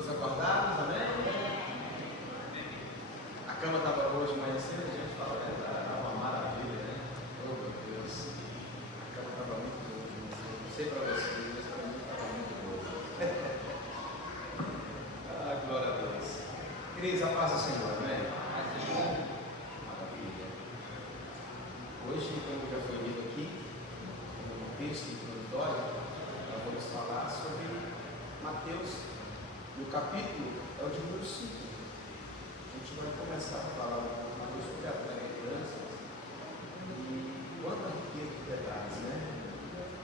Todos acordados, amém? A cama estava boa de manhã cedo, a gente fala, tá uma maravilha, né? Oh meu Deus, a cama estava muito boa de manhã cedo. Não sei para vocês, mas para mim estava muito boa. Ah, glória a Deus. Queridos, a paz do Senhor, né? Maravilha. Hoje, como já foi lido aqui, no texto introdutório, nós vamos falar sobre Mateus. No capítulo é o de número 5. A gente vai começar a falar um pouco sobre a bem-aventuranças e quanta riqueza de detalhes, né?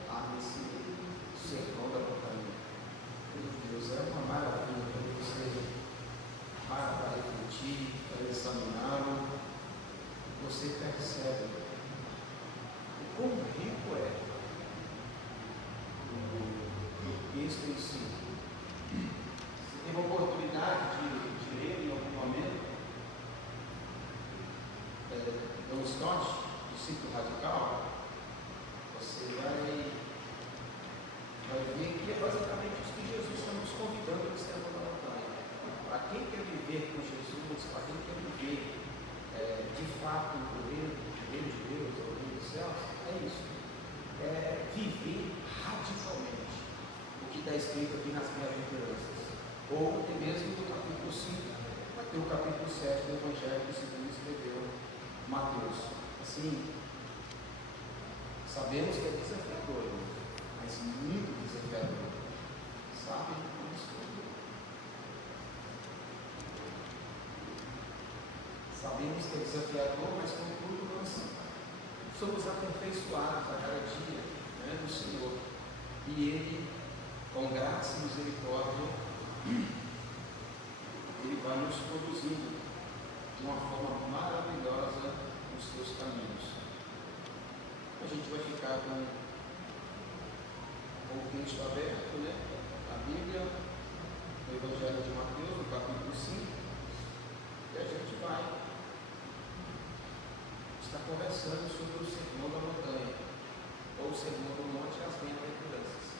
Há nesse sermão da montanha. Meu Deus, é uma maravilha quando você para refletir, para examiná-lo, você percebe o quão rico é o texto em si. Teve a oportunidade de ler em algum momento John Stott, discípulo radical, você vai ver que é basicamente isso que Jesus está nos convidando no sermão da montanha. Para quem quer viver com Jesus, para quem quer viver de fato o reino de Deus, o reino dos céus, é isso. É viver radicalmente o que está escrito aqui nas bem-aventuranças. Ou até mesmo no capítulo 5, vai ter o capítulo 7 do Evangelho que segundo escreveu Mateus. Assim, sabemos que é desafiador, mas muito desafiador. Sabe? Sabemos que é desafiador, mas contudo nós somos aperfeiçoados a cada dia, né, do Senhor. E Ele, com graça e misericórdia, Ele vai nos conduzindo de uma forma maravilhosa nos seus caminhos. A gente vai ficar com o texto aberto, né? A Bíblia, no Evangelho de Mateus, no capítulo 5, e a gente vai estar conversando sobre o sermão da montanha, ou o sermão do monte e as bem-aventuranças.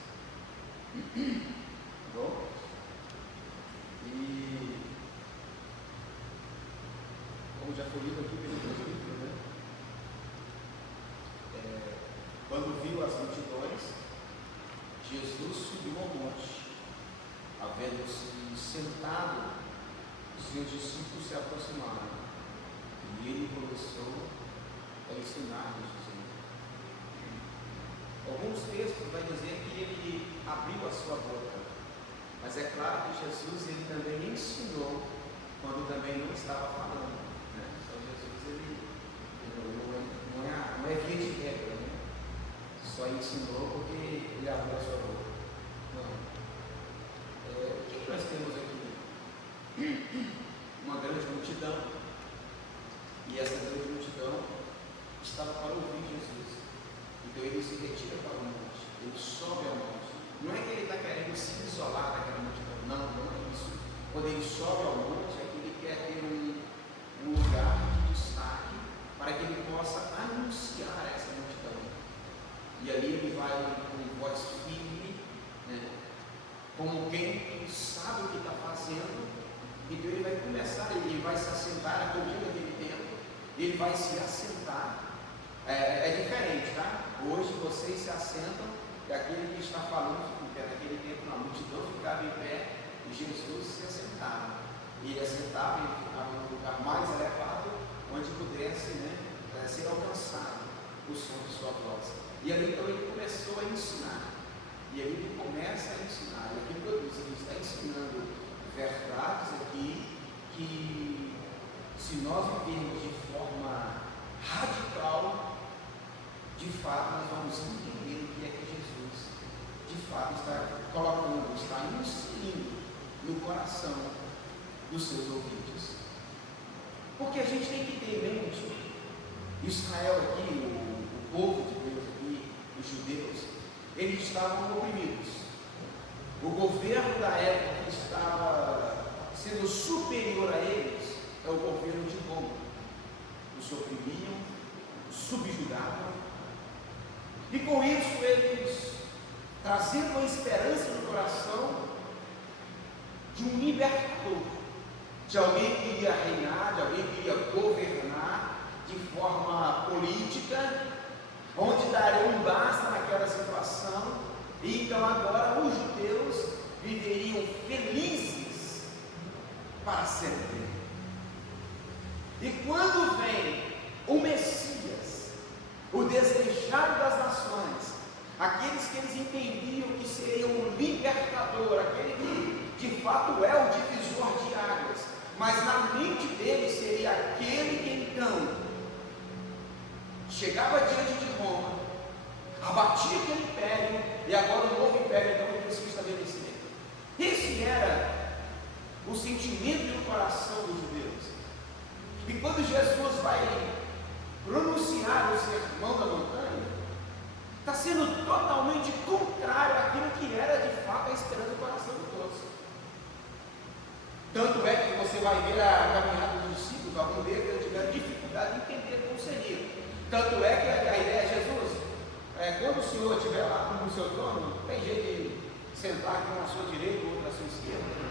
Bom? E, como já foi lido aqui pelo presbítero, né? Quando viu as multidões, Jesus subiu ao monte. Havendo-se sentado, os seus discípulos se aproximaram. E ele começou a ensinar-lhes, dizendo. Alguns textos vai dizer que ele abriu a sua boca. Mas é claro que Jesus ele também ensinou quando também não estava falando, né? Então Jesus não é via de regra, né? Só ensinou porque ele abriu a sua boca. Não. O que nós temos aqui? Uma grande multidão. E essa grande multidão estava para ouvir Jesus. Então ele se retira para o monte, ele sobe ao monte. Não é que ele está querendo se isolar daquela multidão, não é isso. Quando ele sobe ao monte, é que ele quer ter um lugar de destaque para que ele possa anunciar essa multidão. E ali ele vai com voz firme, né, como quem sabe o que está fazendo. Então ele vai começar, ele vai se assentar, como naquele tempo, ele vai se assentar. É diferente, tá? Hoje vocês se assentam. E aquele que está falando fica em pé. Naquele tempo, a multidão ficava em pé e Jesus se assentava. E ele assentava e ficava num lugar mais elevado, onde pudesse, né, ser alcançado o som de sua voz. E ali então ele começou a ensinar. E aí ele começa a ensinar. E aquilo que eu disse, ele está ensinando verdades aqui que, se nós vivermos de forma radical, de fato nós vamos entender o que é que Jesus de fato está colocando, está inserindo no coração dos seus ouvintes. Porque a gente tem que ter em mente, Israel aqui, o povo de Deus aqui, os judeus, eles estavam oprimidos. O governo da época que estava sendo superior a eles é o governo de Roma. Os oprimiam, os subjugavam. E com isso eles, trazendo a esperança no coração de um libertador, de alguém que iria reinar, de alguém que iria governar de forma política, onde daria um basta naquela situação, e então agora os judeus viveriam felizes para sempre. E quando vem o Messias, o desejado das nações, aqueles que eles entendiam que seria o libertador, aquele que de fato é o divisor de águas, mas na mente deles seria aquele que então chegava diante de Roma, abatia aquele império, e agora o novo império então ele se estabelecer. Esse era o sentimento e o coração dos judeus. E quando Jesus vai pronunciar o sermão da montanha, está sendo totalmente contrário àquilo que era de fato a esperança do coração de todos. Tanto é que você vai ver a caminhada dos discípulos, alguns deles tiveram dificuldade de entender como seria. Tanto é que a ideia é: Jesus, quando o Senhor estiver lá no seu trono, tem jeito de sentar aqui um à sua direita, o outro à sua esquerda.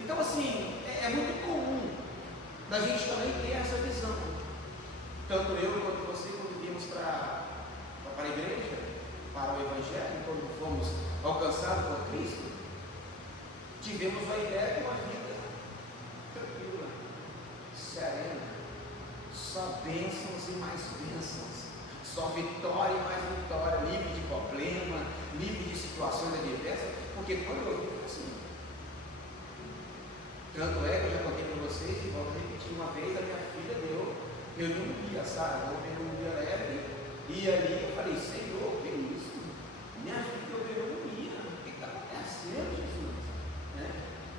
Então assim, é muito comum da gente também ter essa visão. Tanto eu quanto você, quando viemos para a igreja, para o Evangelho, quando fomos alcançados por Cristo, tivemos a ideia de uma vida tranquila, serena, só bênçãos e mais bênçãos, só vitória e mais vitória, livre de problema, livre de situações adversas, porque quando eu vi assim, tanto é que eu já contei para vocês, e volto a repetir, uma vez a minha filha deu pneumonia, sabe? Uma pneumonia leve, e ali eu falei: Senhor, que isso? Minha filha deu pneumonia, o que está acontecendo, Jesus?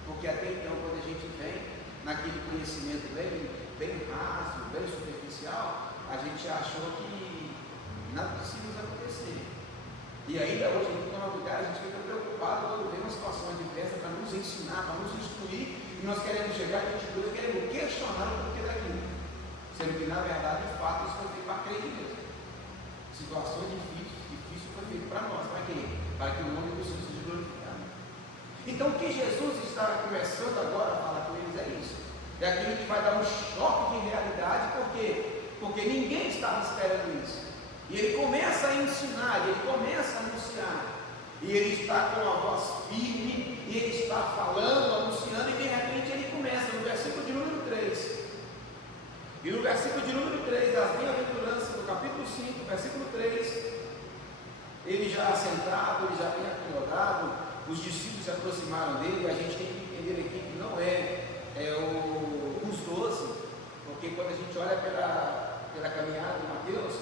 Porque até então, quando a gente vem naquele conhecimento bem raso, bem superficial, a gente achou que nada precisa nos acontecer. E ainda hoje, em todo lugar, a gente fica preocupado quando vem uma situação adversa para nos ensinar, para nos instruir, e nós queremos chegar a gente dois, queremos questionar o porquê daquilo, sendo que na verdade, de fato, isso foi feito para crer mesmo. Situações difíceis foi feito para nós, para quê? Para que o nome do Senhor seja glorificado. Então o que Jesus está começando agora a falar com eles é isso, é aquele que vai dar um choque de realidade, por quê? Porque ninguém estava esperando isso. E ele começa a ensinar, ele começa a anunciar, e ele está com a voz firme, e ele está falando, anunciando, e de repente ele começa no versículo de número 3. E no versículo de número 3 das bem-aventuranças, no capítulo 5, versículo 3, ele já sentado, ele já bem acomodado, os discípulos se aproximaram dele, e a gente tem que entender aqui que não os 12, porque quando a gente olha pela caminhada de Mateus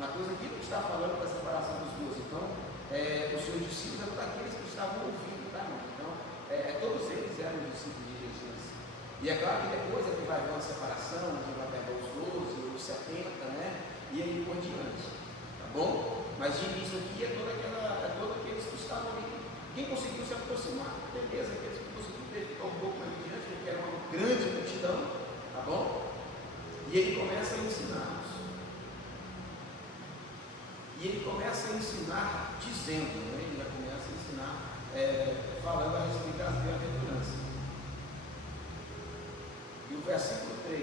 aqui não está falando da separação dos 12, então os seus discípulos eram daqueles que estavam ouvindo, tá, irmão? Então, todos eles eram discípulos de Jesus. E é claro que depois é que vai haver uma separação, a gente vai pegar os 12, os 70, né? E aí por diante, tá bom? Mas de início aqui é todos aqueles que estavam ali. Quem conseguiu se aproximar, beleza, aqueles que conseguiram ficar um pouco mais adiante, porque era uma grande multidão, tá bom? E ele começa a ensinar. E ele começa a ensinar dizendo, né? Ele já começa a ensinar falando a respeito das bem-aventuranças. E o versículo 3,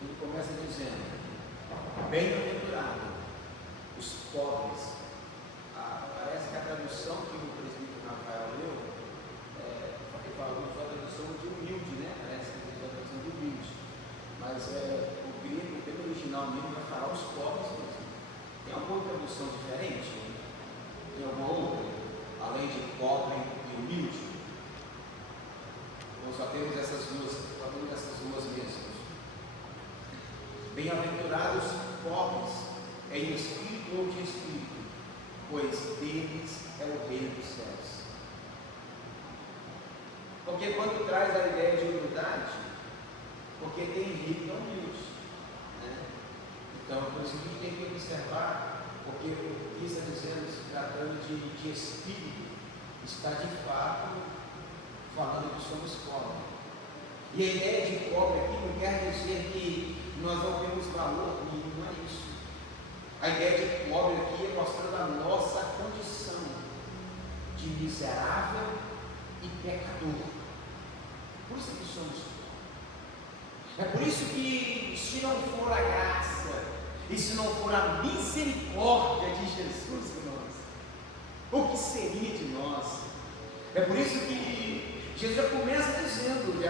ele começa dizendo: bem-aventurado os pobres. Parece que a tradução que o presbítero Rafael leu, ele fala uma tradução de humilde, né? Parece que é uma tradução de humilde. Mas o grego, o termo original mesmo, vai falar os pobres mesmo. Tem alguma tradução diferente? Tem alguma outra? Além de pobre e humilde? Ou só temos essas duas mesmas? Bem-aventurados pobres em espírito ou de espírito, pois deles é o reino dos céus. Porque quando traz a ideia de humildade, porque tem rico e humilde, né? Então, por isso que a gente tem que observar, porque o que está dizendo, se tratando de espírito, está de fato falando que somos pobres. E a ideia de pobre aqui não quer dizer que nós não temos valor nenhum, não é isso. A ideia de pobre aqui é mostrando a nossa condição de miserável e pecador. pecador. Por isso que somos pobres. É por isso que, se não for a graça, e se não for a misericórdia de Jesus por nós, o que seria de nós? É por isso que Jesus já começa dizendo,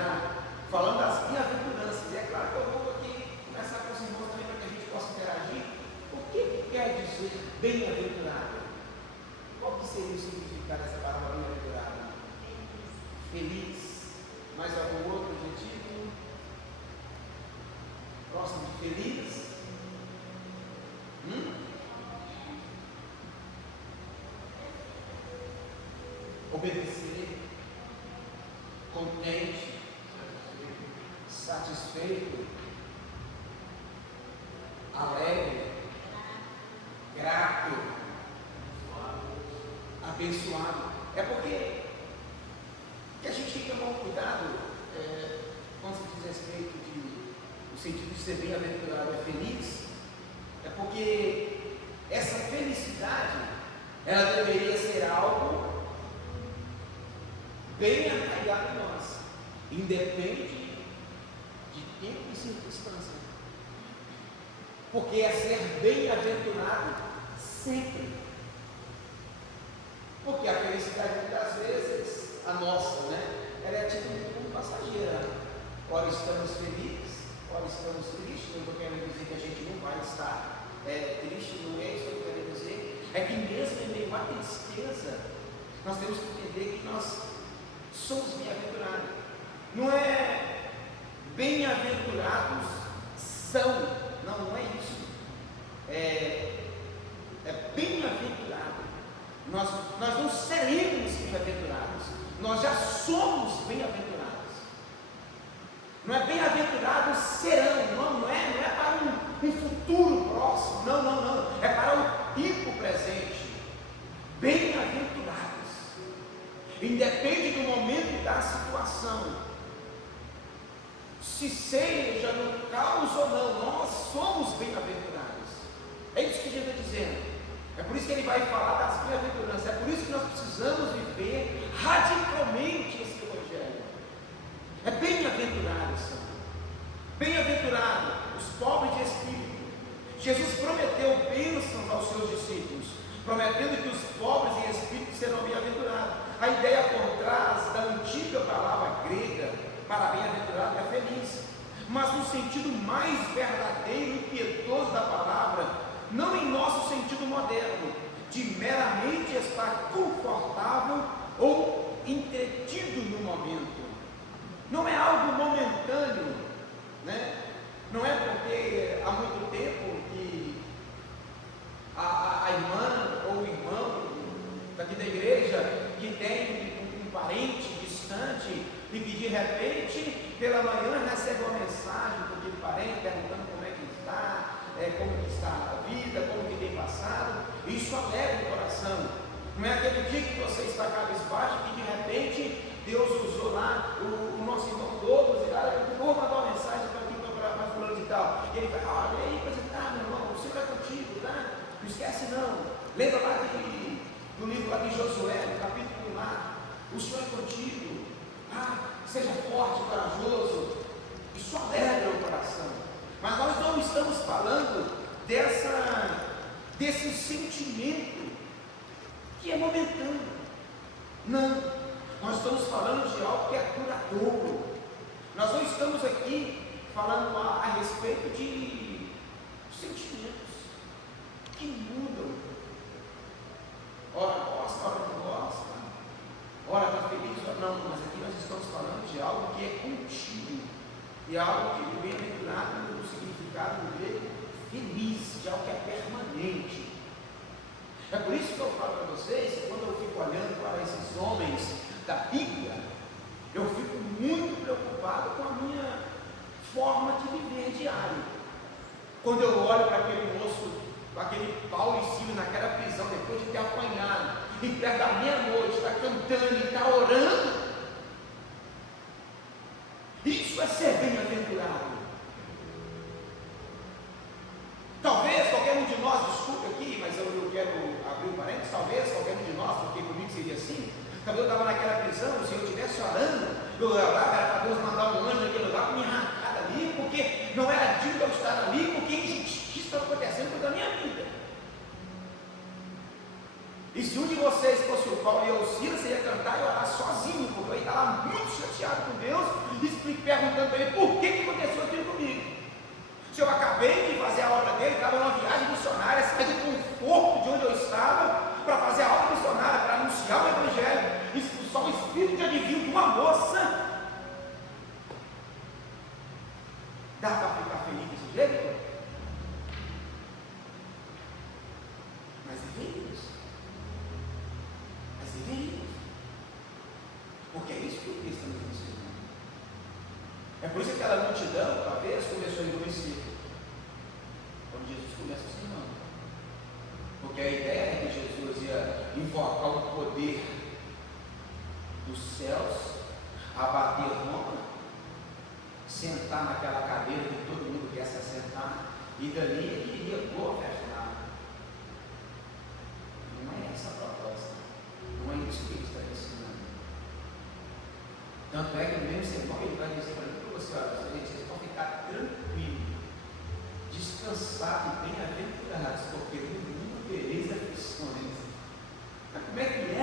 falando das bem-aventuranças. E é claro que eu vou aqui começar com os irmãos também, para que a gente possa interagir. O que quer dizer bem-aventurado? Qual que seria o significado dessa palavra bem-aventurado? Feliz. Mais algum outro adjetivo? Próximo de feliz? Obedecer, contente, satisfeito, alegre, grato, abençoado. É porque que a gente tem que tomar um cuidado quando se diz respeito o sentido de ser bem-aventurado é feliz, é porque essa felicidade ela deveria ser algo bem arraigado em nós, independe de tempo e circunstância, porque é ser bem-aventurado sempre, porque a felicidade muitas vezes, a nossa, ela é tipo muito como passageira. Ora estamos felizes, ora estamos tristes. Não estou querendo dizer que a gente não vai estar triste, não é isso que eu estou querendo dizer. É que mesmo em meio à tristeza, nós temos que entender que nós somos bem-aventurados. Não é bem-aventurados são, não é isso. É bem-aventurado. Nós não seremos bem-aventurados, nós já somos bem-aventurados. Não é bem-aventurados serão, não é para um futuro próximo, não, é para o tempo presente. Bem-aventurados, independe do momento e da situação, se seja no caos ou não, nós somos bem-aventurados. É isso que Jesus está dizendo. É por isso que ele vai falar das bem-aventuranças. É por isso que nós precisamos viver radicalmente esse Evangelho. É bem-aventurado, Senhor. Bem-aventurado os pobres de espírito. Jesus prometeu bênçãos aos seus discípulos, prometendo que os pobres em espírito serão bem-aventurados. A ideia por trás da antiga palavra grega para bem-aventurado é feliz, mas no sentido mais verdadeiro e piedoso da palavra, não em nosso sentido moderno, de meramente estar confortável ou entretido no momento. Não é algo momentâneo, Não é porque há muito tempo que a irmã ou o irmão daqui da igreja que tem um parente distante e que de repente pela manhã recebe uma mensagem do parente perguntando como é que está, como que está a vida, como que tem passado. Isso alegra o coração. Não é aquele dia que você está cabisbaixo e que de repente Deus usou lá o nosso irmão Douglas e lá, vou mandar uma mensagem para fulano e tal. E ele vai, olha aí, meu irmão, o Senhor é contigo, tá? Não esquece não. Lembra lá do livro lá de Josué, no capítulo 1 lá, o Senhor é contigo. Seja forte, corajoso. Isso alegra o coração. Mas nós não estamos falando desse sentimento que é momentâneo. Não, nós estamos falando de algo que é duradouro. Nós não estamos aqui falando a respeito de sentimentos que mudam. Ora gosta, ora não gosta, ora está feliz, ora não. Mas aqui nós estamos falando de algo que é contínuo, e algo que é bem-aventurado no significado do grego feliz, de algo que é permanente. É por isso que eu falo para vocês que quando eu fico olhando para esses homens da Bíblia, eu fico muito preocupado com a minha forma de viver diário. Quando eu olho para aquele moço, para aquele Paulo e Silas naquela prisão, depois de ter apanhado, e perto da meia-noite, está cantando e está orando, isso é ser bem-aventurado. Talvez qualquer um de nós, desculpe aqui, mas eu quero abrir um parênteses, talvez qualquer um de nós, porque comigo seria assim, talvez eu estava naquela prisão, se eu estivesse orando, Eu orava, era para Deus mandar um anjo naquele lugar para me arrancar dali, porque não era digno de eu estar ali, porque injustiça estava acontecendo contra a minha vida. E se um de vocês fosse o Paulo e eu, Silas, você ia cantar e orar sozinho, porque eu estava muito chateado com Deus, e perguntando para ele por que aconteceu aquilo comigo. Se eu acabei de fazer a obra dele, estava numa viagem missionária, saí do conforto de onde eu estava, para fazer a obra missionária, para anunciar o Evangelho, expulsar o espírito de adivinho de uma moça. Dá para ficar feliz desse jeito? Mas vivemos. Porque é isso que o Cristo nos ensinou. É por isso que aquela multidão, talvez, começou a endurecer. Quando Jesus começa o sermão. Porque a ideia é que Jesus ia invocar o poder dos céus, abater Roma, sentar naquela cadeira que todo mundo quer se assentar, e dali ele iria governar. Não é essa a proposta. Não é isso que ele está ensinando. Tanto é que no mesmo sermão ele vai dizer para mim, para você, olha, vocês vão ficar tranquilos, descansados e bem-aventurados, porque no mundo tereis aflições. Mas como é que é?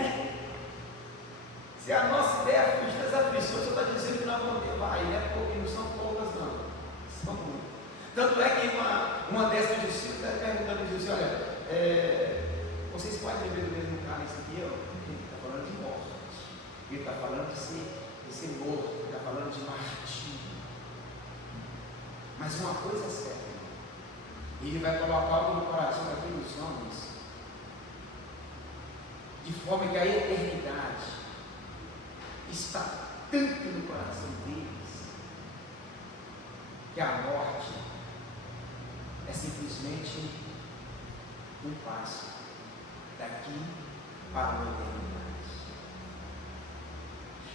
Se a nossa ideia é fugir das aflições, você está dizendo que nós vamos ter, vai, porque não são poucas não, são muitas. Tanto é que uma dessas discípulos está perguntando e diz assim, olha, vocês podem beber do mesmo cálice aqui? Ele está falando de morte, ele está falando de ser morto, ele está falando de martírio. Mas uma coisa é certa, ele vai colocar algo no coração daqueles homens, de forma que a eternidade está tanto no coração deles, que a morte é simplesmente um passo daqui para a eternidade.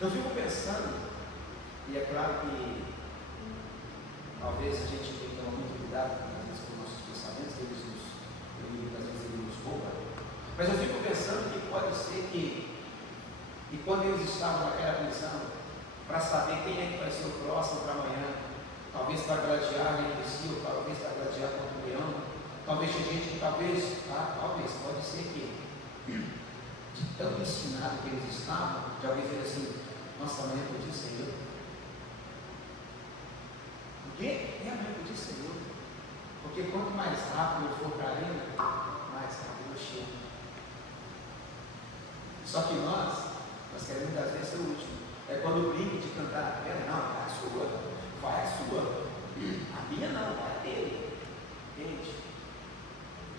Eu fico pensando, e é claro que talvez a gente tenha que tomar muito cuidado com os nossos pensamentos, que às vezes eles nos roubam, mas eu fico pensando que pode ser que, e quando eles estavam naquela prisão, para saber quem é que vai ser o próximo para amanhã, talvez para gladiar entre si, ou talvez para gladiar contra o leão, talvez tinha gente que talvez pode ser que, de tão ensinado que eles estavam, de alguém dizer assim, nossa, amanhã podia ser eu. Porque é amanhã podia ser eu. Porque quanto mais rápido eu for para a arena, mais rápido eu chego. Só que nós queremos muitas vezes ser o último. É quando o brinco de cantar a pedra, não, vai a sua, vai a sua. A minha não, vai a dele. Entende?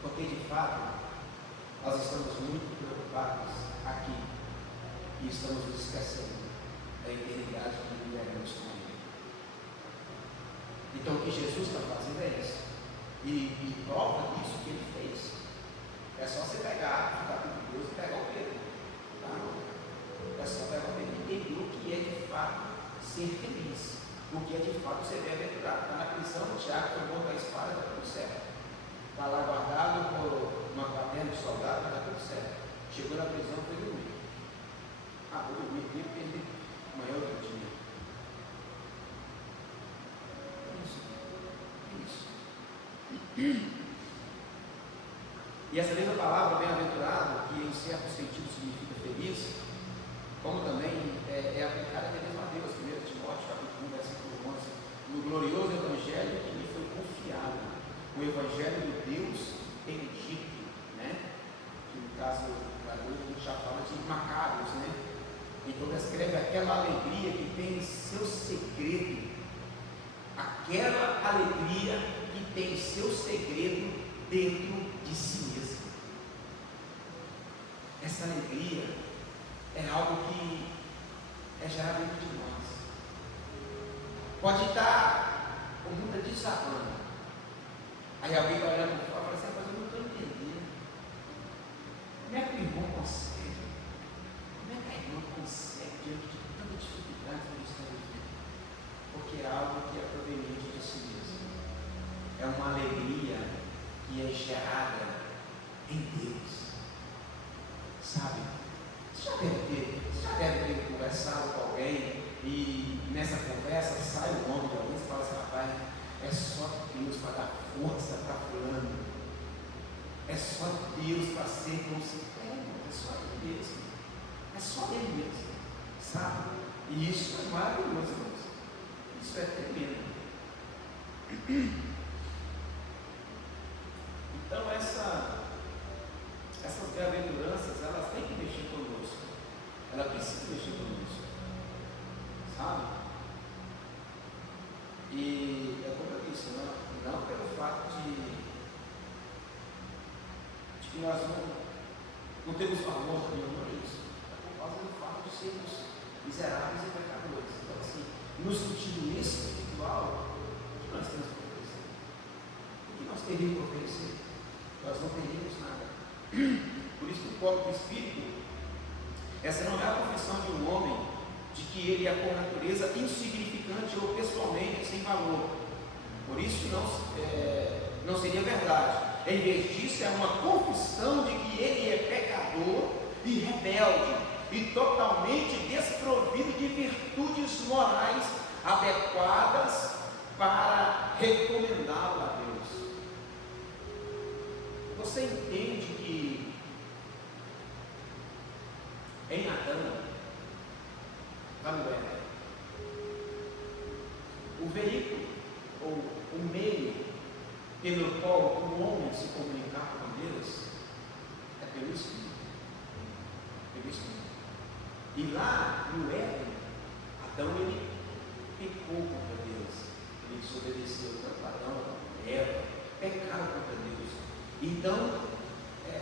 Porque de fato, nós estamos muito preocupados aqui e estamos nos esquecendo da eternidade que viveremos com Ele. Então o que Jesus está fazendo é isso. E prova disso que Ele fez. É só você pegar o capítulo 12 e pegar o Pedro. Tá? É só pegar o Pedro e entender o que é de fato ser feliz. O que é de fato ser bem-aventurado. Está na prisão, o Tiago foi bom com a espada, está tudo certo. Está lá guardado por uma caverna de soldado, está tudo certo. Chegou na prisão, foi dormir. Vou dormir aqui porque amanhã é outro dia. Isso. E essa mesma palavra, bem-aventurado, que em certo sentido significa feliz, como também é aplicada até mesmo a Deus, 1 Timóteo, capítulo 1, versículo 11, no glorioso Evangelho que lhe foi confiado, o Evangelho do Deus bendito, né? Que no caso da Deus a gente já fala de Macários, né? Então descreve aquela alegria que tem seu segredo, aquela alegria que tem seu segredo dentro de si mesmo. Essa alegria é algo que é gerado dentro de nós. Pode estar o mundo desabando. Aí alguém vai olhar para fora e fala assim, mas eu não estou entendendo. Como é que o irmão consegue? Como é que a irmã consegue diante de tanta dificuldade que ele está vivendo? Porque é algo que é proveniente de si mesmo. É uma alegria que é gerada em Deus. Sabe? Você já deve ter conversado com alguém E nessa conversa sai o nome de alguém e fala assim: rapaz, é só Deus para dar força para fulano, é só Deus para ser consistente, é só Ele mesmo, é só Ele mesmo, sabe? E isso é maravilhoso, irmãos. Isso é tremendo. Então essas bem-aventuranças, elas têm que mexer conosco, ela precisa mexer conosco, sabe? E é como eu disse, não pelo fato de que nós não temos valor nenhum, não é isso, é por causa do fato de sermos miseráveis e pecadores. Então, assim, no sentido espiritual, o que nós temos para oferecer? O que nós teríamos para oferecer? Nós não teríamos nada. Por isso que o pobre do Espírito, essa não é a confissão de um homem de que ele é por natureza insignificante ou pessoalmente sem valor. Por isso não seria verdade. Em vez disso, é uma confissão de que ele é pecador e rebelde e totalmente desprovido de virtudes morais adequadas para recomendá-lo a Deus. Você entende que em Adão, lá no Éden, o veículo ou o meio pelo qual o homem se comunicar com Deus é pelo Espírito. Pelo Espírito. E lá no Éden, Adão ele pecou contra Deus. Ele desobedeceu tanto Adão quanto Eva, pecaram contra Deus. Então,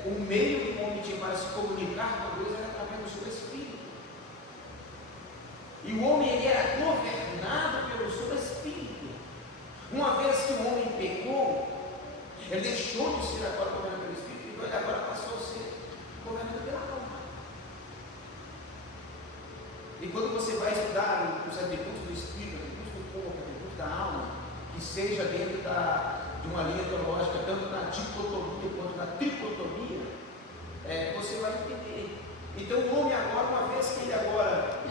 o meio que o homem tinha para se comunicar com Deus era através do seu Espírito. E o homem ele era governado pelo seu Espírito. Uma vez que o homem pecou, ele deixou de ser agora governado pelo Espírito, e ele agora passou a ser governado pela alma. E quando você vai estudar os atributos do Espírito, atributos do corpo, atributos da alma, que seja dentro de uma linha teológica, tanto na dicotomia quanto na tricotomia, você vai entender. Então o homem agora, uma vez que ele agora,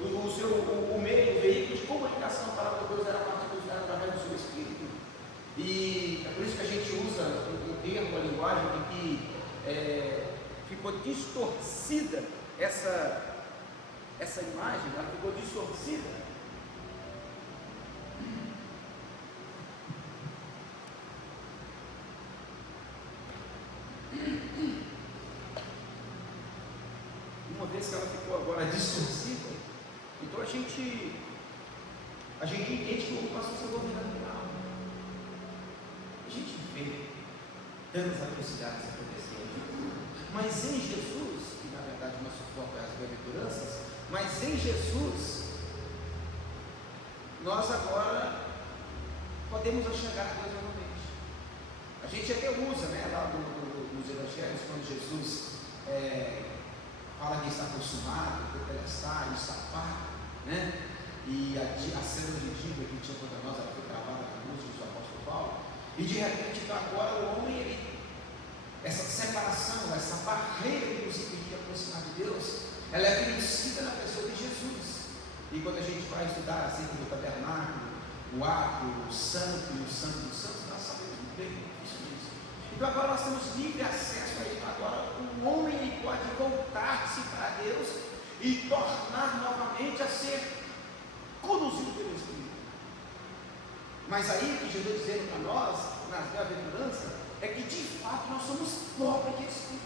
o meio, o veículo de comunicação para com Deus era através do seu Espírito. E é por isso que a gente usa o termo, a linguagem de que ficou distorcida essa imagem, ela ficou distorcida. Uma vez que ela ficou agora distorcida, então a gente entende que o homem passou a ser governado pela alma. A gente vê tantas atrocidades acontecendo, mas em Jesus, que na verdade não suporta as bem-aventuranças, mas em Jesus nós agora podemos chegar a Deus novamente. A gente até usa, lá nos evangelhos, quando Jesus fala que está consumado, tetelestai, está pago, e a cena de dívida que tinha contra nós, ela foi gravada na cruz do apóstolo Paulo, e de repente então agora o homem, essa separação, essa barreira que nos impedia de aproximar de Deus, ela é vencida na pessoa de Jesus. E quando a gente vai estudar acerca do tabernáculo, o ato, o santo e o santo dos santos, nós sabemos muito bem isso disso. Então agora nós temos livre acesso a isso. Agora o homem ele pode voltar-se para Deus e tornar novamente a ser conduzido pelo Espírito. Mas aí que Jesus dizendo para nós, nas bem-aventuranças, é que de fato nós somos pobres de Espírito.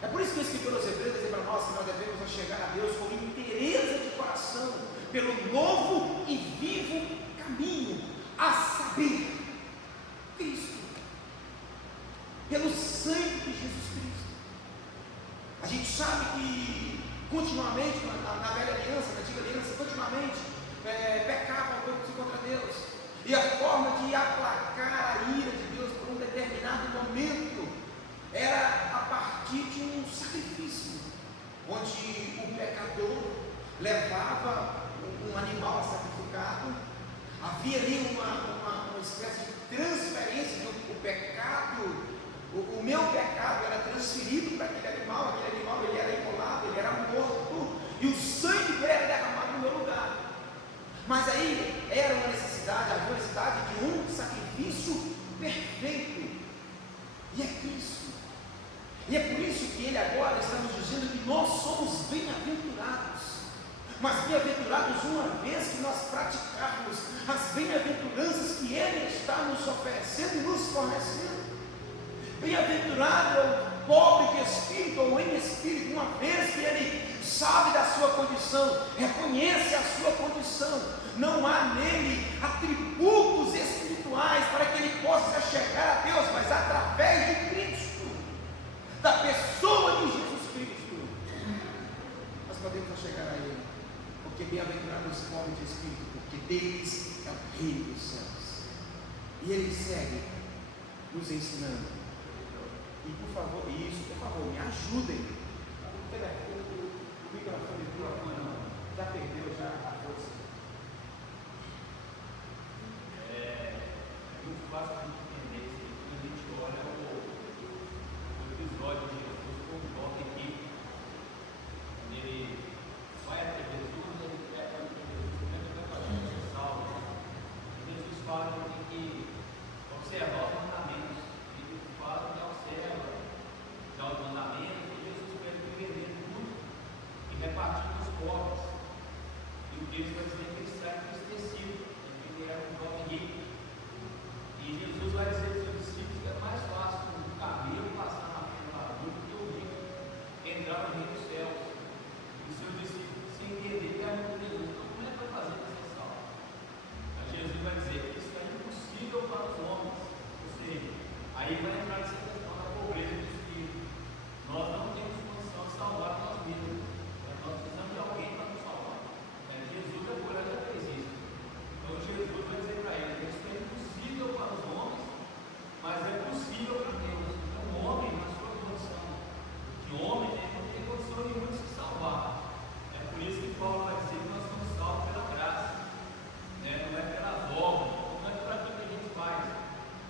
É por isso que o escritor aos Hebreus diz para nós que nós devemos chegar a Deus com inteireza de coração, pelo novo e vivo caminho, a saber, Cristo, pelo sangue de Jesus Cristo. A gente sabe que continuamente, na velha aliança, na antiga aliança, continuamente pecavam contra Deus. E a forma de aplacar a ira de Deus por um determinado momento era a partir de um sacrifício, onde o pecador levava um animal sacrificado. Havia ali uma espécie de transferência do pecado. O meu pecado era transferido para aquele animal ele era imolado, ele era morto, e o sangue dele era derramado no meu lugar. Mas aí era uma necessidade, havia uma necessidade de um sacrifício perfeito, e é Cristo. E é por isso que ele agora está nos dizendo que nós somos bem-aventurados. Mas bem-aventurados uma vez que nós praticarmos as bem-aventuranças que ele está nos oferecendo e nos fornecendo. Bem-aventurado é o pobre de espírito ou em espírito, uma vez que ele sabe da sua condição, reconhece a sua condição, não há nele atributos espirituais para que ele possa chegar a Deus, mas através de Cristo, da pessoa de Jesus Cristo, nós podemos chegar a ele. Porque bem-aventurados os pobres de espírito, porque deles é o reino dos céus. E ele segue nos ensinando. E por favor, me ajudem. O microfone já perdeu a força. É muito fácil a gente entender isso quando a gente olha o episódio de Jesus convoca a equipe. Ele vai até Jesus, ele pega para Jesus, começa a fazer o salvo. Jesus fala que tem que observar os mandamentos. Ele fala que observa já os mandamentos, e Jesus pede que vender tudo e repartir com os pobres. E o que eles vai dizer que ele sai entristecido, porque ele era um jovem rico. E Jesus vai dizer aos seus discípulos que é mais fácil um camelo passar na frente da lua do que o rico entrar no reino dos céus. E seus discípulos, sem entender, perguntam a Jesus: então, como é que vai fazer para ser salvo? Mas Jesus vai dizer que isso é impossível para os homens. Ou seja, aí vai entrar essa questão da pobreza do espírito. Nós não temos condição de salvar nós mesmos. Nós precisamos de alguém para nos salvar. Jesus é o que já fez isso. Então Jesus vai dizer para eles: isso é impossível para os homens, mas é possível para Deus. Então o homem, na sua condição de homem, não tem condição nenhuma de se salvar. É por isso que Paulo vai dizer que nós somos salvos pela graça, não é pelas obras, não é por aquilo que a gente faz,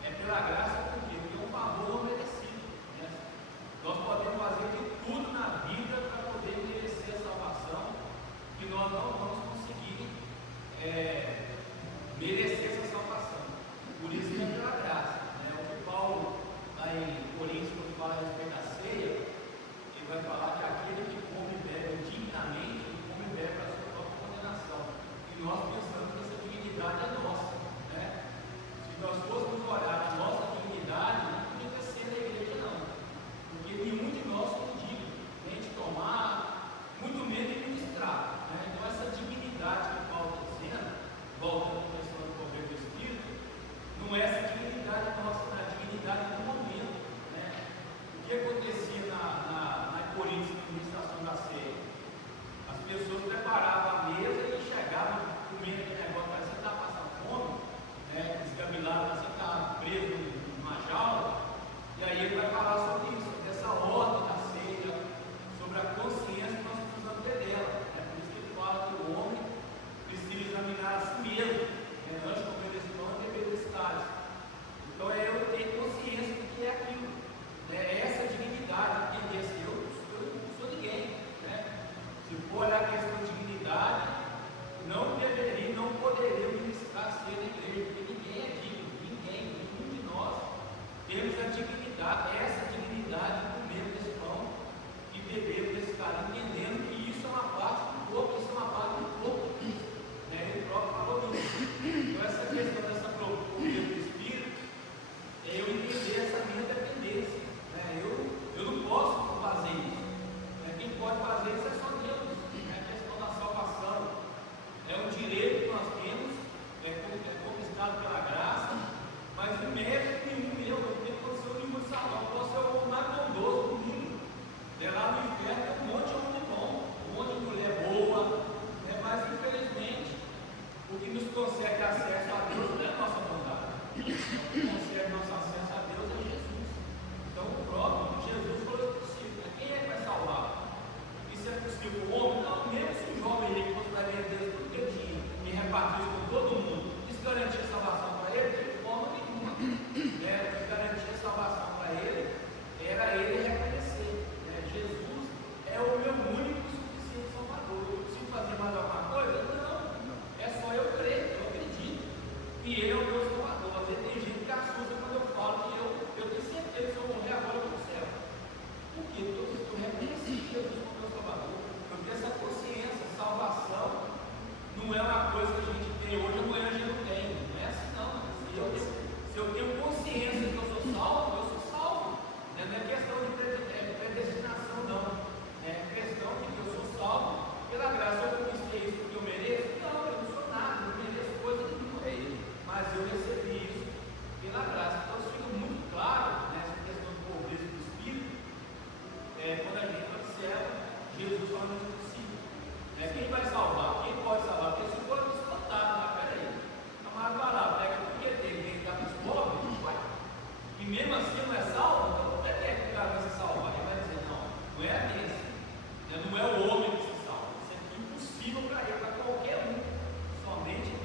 é pela graça. Por quê? Porque é um favor merecido. Nós podemos fazer de tudo na vida para poder merecer a salvação, que nós não vamos conseguir merecer essa salvação. Por isso que é pela graça. O que Paulo, lá em Coríntios, quando fala a respeito da ceia, ele vai falar que aquele que come e bebe dignamente, ele come e bebe para a sua própria condenação. E nós pensamos que essa dignidade é nossa. Se nós fôssemos olhar a nossa dignidade, não poderia ser da igreja, não. Porque nenhum de nós é digno, nem de tomar, muito menos de ministrar. Então essa dignidade que Paulo está dizendo, voltando à questão do poder do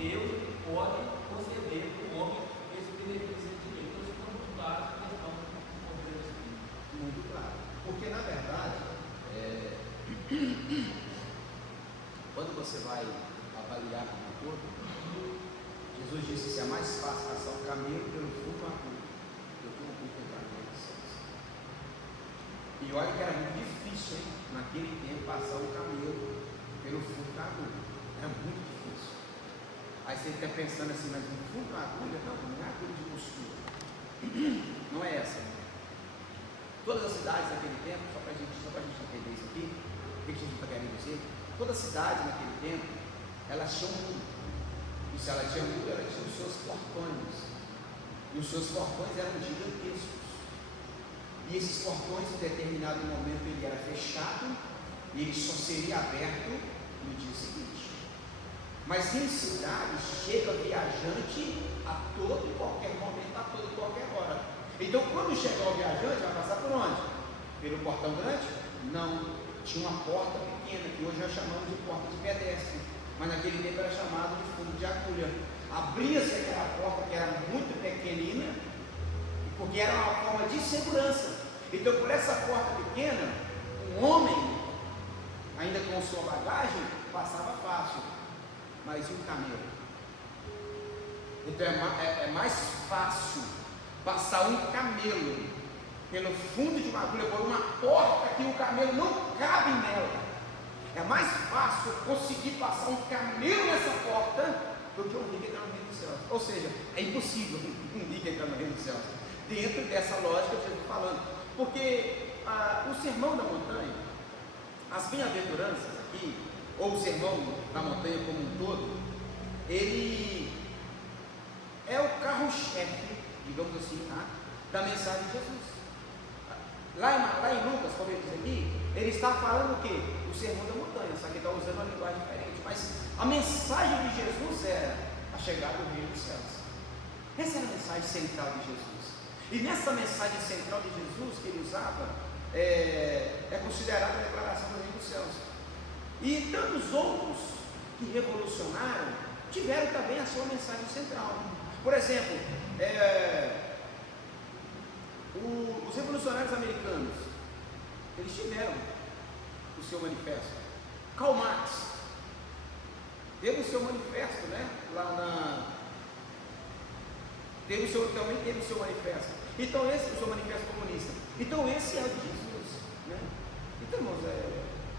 Deus ele pode conceder para o homem esse benefício de Deus. Então, isso ficou muito claro essa questão do poder do Espírito. Muito claro. Porque, na verdade, quando você vai avaliar como um todo, Jesus disse que é mais fácil passar o camelo pelo fundo da agulha do que um burro entrar no reino dos céus. E olha que era muito difícil, hein? Naquele tempo, passar o camelo pelo fundo da agulha. Era muito difícil. Aí você fica pensando assim, mas no fundo da agulha? Não é agulha de costura. Não é essa. Todas as cidades daquele tempo, só para a gente entender isso aqui, o que Jesus está querendo dizer? Toda cidade naquele tempo, elas tinham muro. E se ela tinha muro, ela tinha os seus portões. E os seus portões eram gigantescos. E esses portões, em determinado momento, ele era fechado e ele só seria aberto no dia seguinte. Mas em cidades chega viajante a todo e qualquer momento, a toda e qualquer hora. Então, quando chegar o viajante, vai passar por onde? Pelo portão grande? Não. Tinha uma porta pequena, que hoje nós chamamos de porta de pedestre, mas naquele tempo era chamado de fundo de agulha. Abria-se aquela porta que era muito pequenina, porque era uma forma de segurança. Então, por essa porta pequena, um homem, ainda com sua bagagem, passava fácil. Mas e o camelo? Então é mais fácil passar um camelo pelo fundo de uma agulha, por uma porta que o camelo não cabe nela. É mais fácil conseguir passar um camelo nessa porta do que um rico entrar no reino dos céus. Ou seja, é impossível um rico entrar no reino dos céus, dentro dessa lógica que eu estou falando. Porque o sermão da montanha, as bem-aventuranças aqui, ou o sermão da montanha como um todo, ele é o carro-chefe, digamos assim, da mensagem de Jesus. Lá em Lucas, como ele diz aqui, ele está falando o quê? O sermão da montanha, só que ele está usando uma linguagem diferente. Mas a mensagem de Jesus era a chegada do reino dos céus. Essa era a mensagem central de Jesus. E nessa mensagem central de Jesus que ele usava, é considerada a declaração do reino dos céus. E tantos outros que revolucionaram tiveram também a sua mensagem central. Por exemplo, os revolucionários americanos, eles tiveram o seu manifesto. Karl Marx teve o seu manifesto, né? Também teve o seu manifesto. Então esse é o seu manifesto comunista. Então esse é o de Jesus, né? Então, irmãos,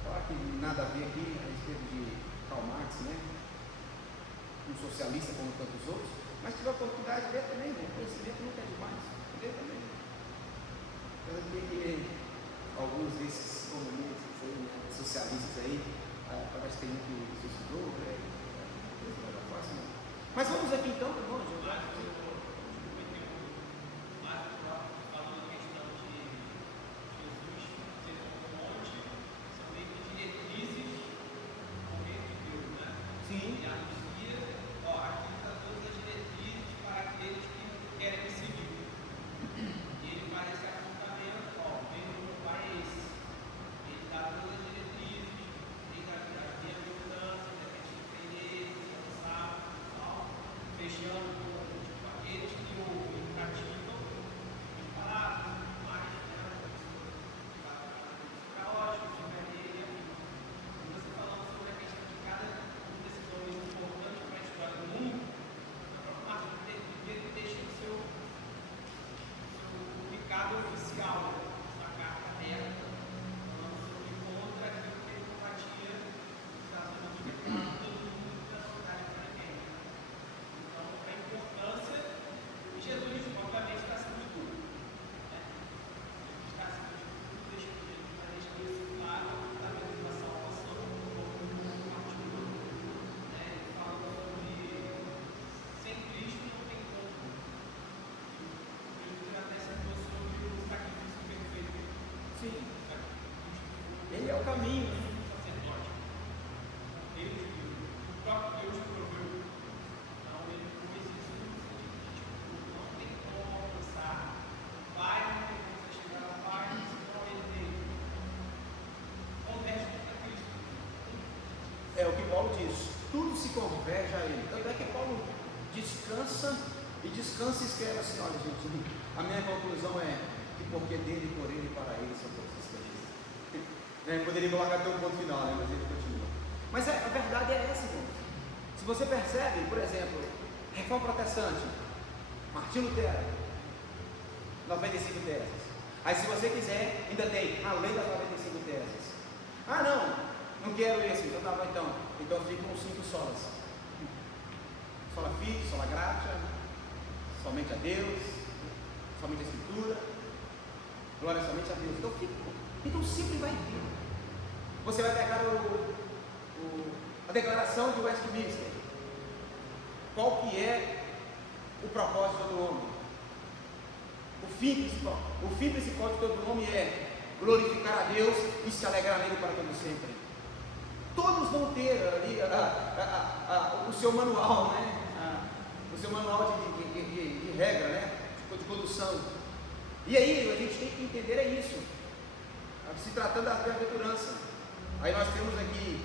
falar que nada a ver aqui a respeito de Karl Marx, né? Um socialista como tantos outros, mas tive a oportunidade de ler também, né? Conhecimento nunca é demais. Ler também. Alguns desses comunistas aí, né, socialistas aí, parece que tem um que se estudou, né? Não é fácil, não. Mas vamos aqui então, irmãos. Paulo diz, tudo se converge a Ele. Tanto é que Paulo descansa e escreve assim, olha gente, a minha conclusão é que porque dele, por ele e para ele são todas as coisas. Poderia colocar até um ponto final, mas ele continua. Mas a verdade é essa, irmãos. Se você percebe, por exemplo, Reforma Protestante, Martinho Lutero, 95 teses. Aí se você quiser, ainda tem a lei das 95 teses. Não quero esse, então tá bom então ficam os 5 solas. Sola fide, sola gratia, somente a Deus, somente a Escritura, glória somente a Deus. Então sempre vai vir. Você vai pegar a declaração de Westminster. Qual que é o propósito do homem? O fim principal de todo homem é glorificar a Deus e se alegrar nele para todo sempre. Todos vão ter ali o seu manual, né? O seu manual de regra, né? De condução. E aí a gente tem que entender isso. Se tratando das bem-aventuranças. Aí nós temos aqui,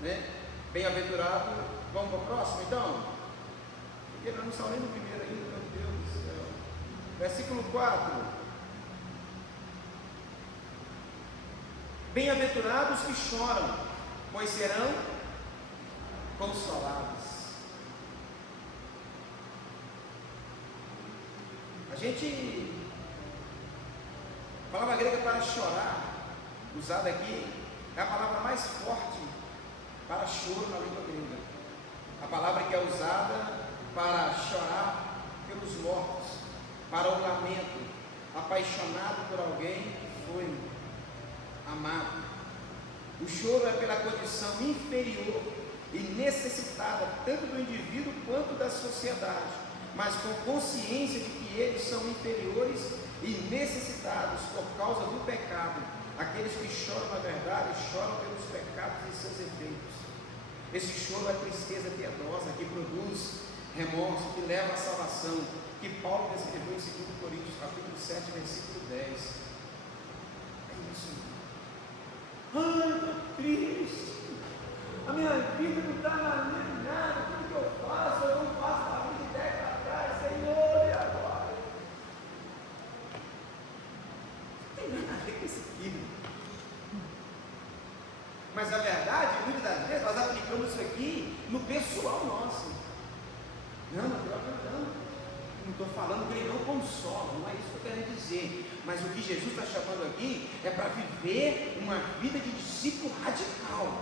né? Bem-aventurado. Vamos para o próximo então? Porque nós não estamos nem no primeiro ainda, meu Deus do céu. Versículo 4. Bem-aventurados que choram, pois serão consolados. A palavra grega para chorar, usada aqui, é a palavra mais forte para choro na língua grega. A palavra que é usada para chorar pelos mortos, para o lamento, apaixonado por alguém que foi amado. O choro é pela condição inferior e necessitada tanto do indivíduo quanto da sociedade, mas com consciência de que eles são inferiores e necessitados por causa do pecado. Aqueles que choram na verdade choram pelos pecados e seus efeitos. Esse choro é tristeza piedosa que produz remorso, que leva à salvação, que Paulo descreveu em 2 Coríntios capítulo 7, versículo 10. É isso. Eu estou triste, a minha vida não está valendo nada, tudo que eu faço, eu não faço a vida de 10 para trás, Senhor, e agora? Não tem nada a ver com isso aqui. Mas a verdade, muitas das vezes, nós aplicamos isso aqui no pessoal nosso. Não estou falando que ele não consola, não é isso que eu quero dizer. Mas o que Jesus está chamando aqui é para viver uma vida de discípulo radical.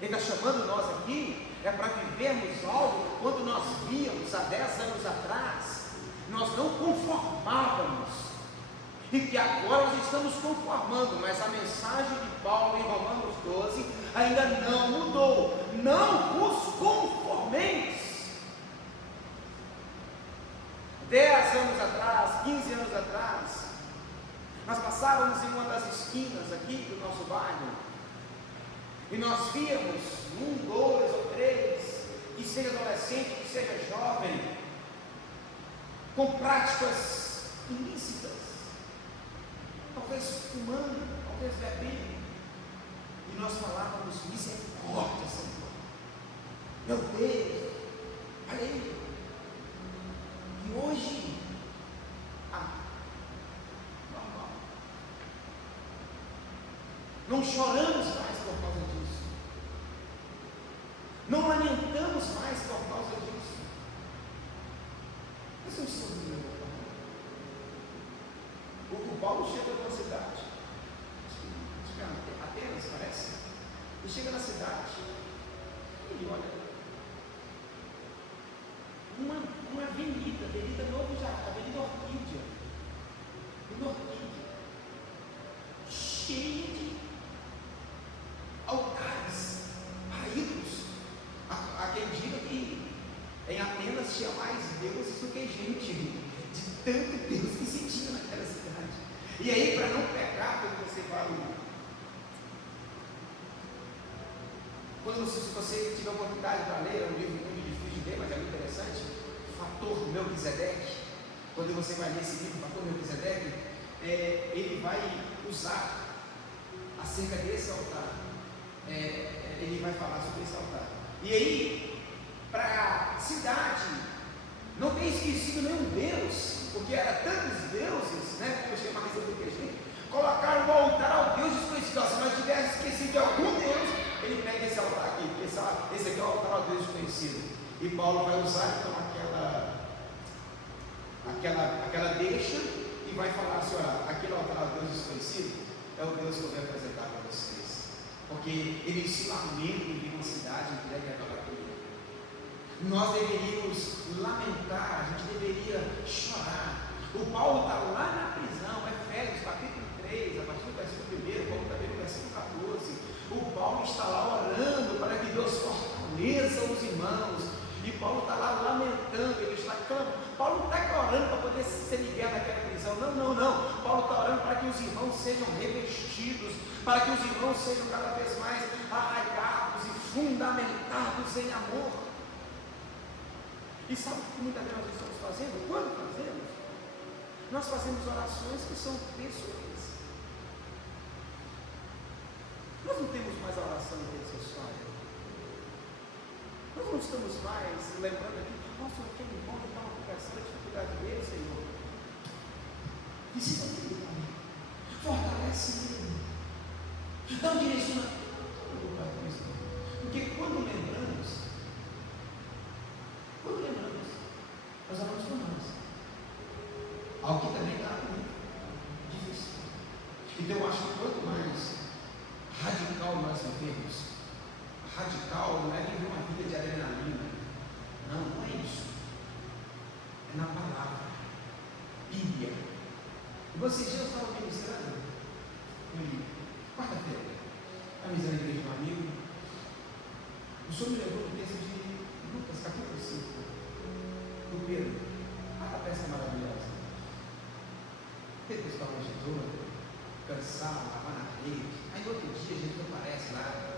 Ele está chamando nós aqui é para vivermos algo que quando nós víamos há 10 anos atrás, nós não conformávamos. E que agora nós estamos conformando, mas a mensagem de Paulo em Romanos 12 ainda não mudou. Não vos conformeis. 10 anos atrás, 15 anos atrás, nós passávamos em uma das esquinas aqui do nosso bairro e nós víamos 1, 2 ou 3, que seja adolescente, que seja jovem, com práticas ilícitas, talvez fumando, talvez bebendo, e nós falávamos: misericórdia, Senhor, meu Deus, olha aí. E hoje, normal. Não choramos mais por causa disso. Não lamentamos mais por causa disso. Mas eu estou dizendo, o Paulo chega numa cidade, acho que é Atenas, parece. Ele chega na cidade e olha, uma avenida Novo Jardim, Avenida Orquídea, cheia de altares para ídolos. Há quem diga que em Atenas tinha mais deuses do que gente, de tanto Deus que se tinha naquela cidade. E aí, para não pecar, se você tiver oportunidade para ler, é um livro muito difícil de ler, mas é muito interessante, Fator Melquisedeque. Quando você vai ler esse livro, Fator Melquisedeque, ele vai usar acerca desse altar ele vai falar sobre esse altar. E aí, para a cidade não ter esquecido nenhum Deus, porque era tantos deuses, né, como chama mais gente, colocaram o altar ao Deus desconhecido. Se nós tivéssemos esquecido de algum Deus, ele pega esse altar aqui, porque esse aqui é o altar ao Deus desconhecido. E Paulo vai usar então aquela deixa e vai falar assim: olha, aquele altar ao Deus desconhecido é o Deus que eu vou apresentar para vocês, porque ele se lamenta em ver uma cidade entregue à idolatria. Nós deveríamos lamentar, a gente deveria chorar. O Paulo está lá na prisão, Efésios capítulo 3, a partir do versículo 1, como também no versículo 14. O Paulo está lá orando para que Deus fortaleça os irmãos. E Paulo está lá lamentando, ele está clamando. Paulo não está orando para poder ser liberto daquela prisão. Não. Paulo está orando para que os irmãos sejam revestidos, para que os irmãos sejam cada vez mais arraigados e fundamentados em amor. E sabe o que muitas vezes nós estamos fazendo? Quando fazemos? Nós fazemos orações que são pessoais. Nós não temos mais a oração intercessória. Nós não estamos mais lembrando aqui, nossa, aquele irmão que está uma conversando a dificuldade dele, Senhor. Visita ele, Pai. Fortalece ele. Dá um direcionamento. Porque quando lembramos, nós oramos por nós. Algo que também está muito difícil. Então eu acho que quanto mais radical nós vivemos, radical não é viver uma vida de adrenalina. Não é isso. É na palavra. Bíblia. E vocês já estavam ministrando? Quarta-feira. A ministrando na igreja de um amigo. O Senhor me levou no texto de Lucas, capítulo 5. Do Pedro. A peça maravilhosa. Pedro estava de dor, cansado, estava na rede. Aí outro dia Jesus aparece lá.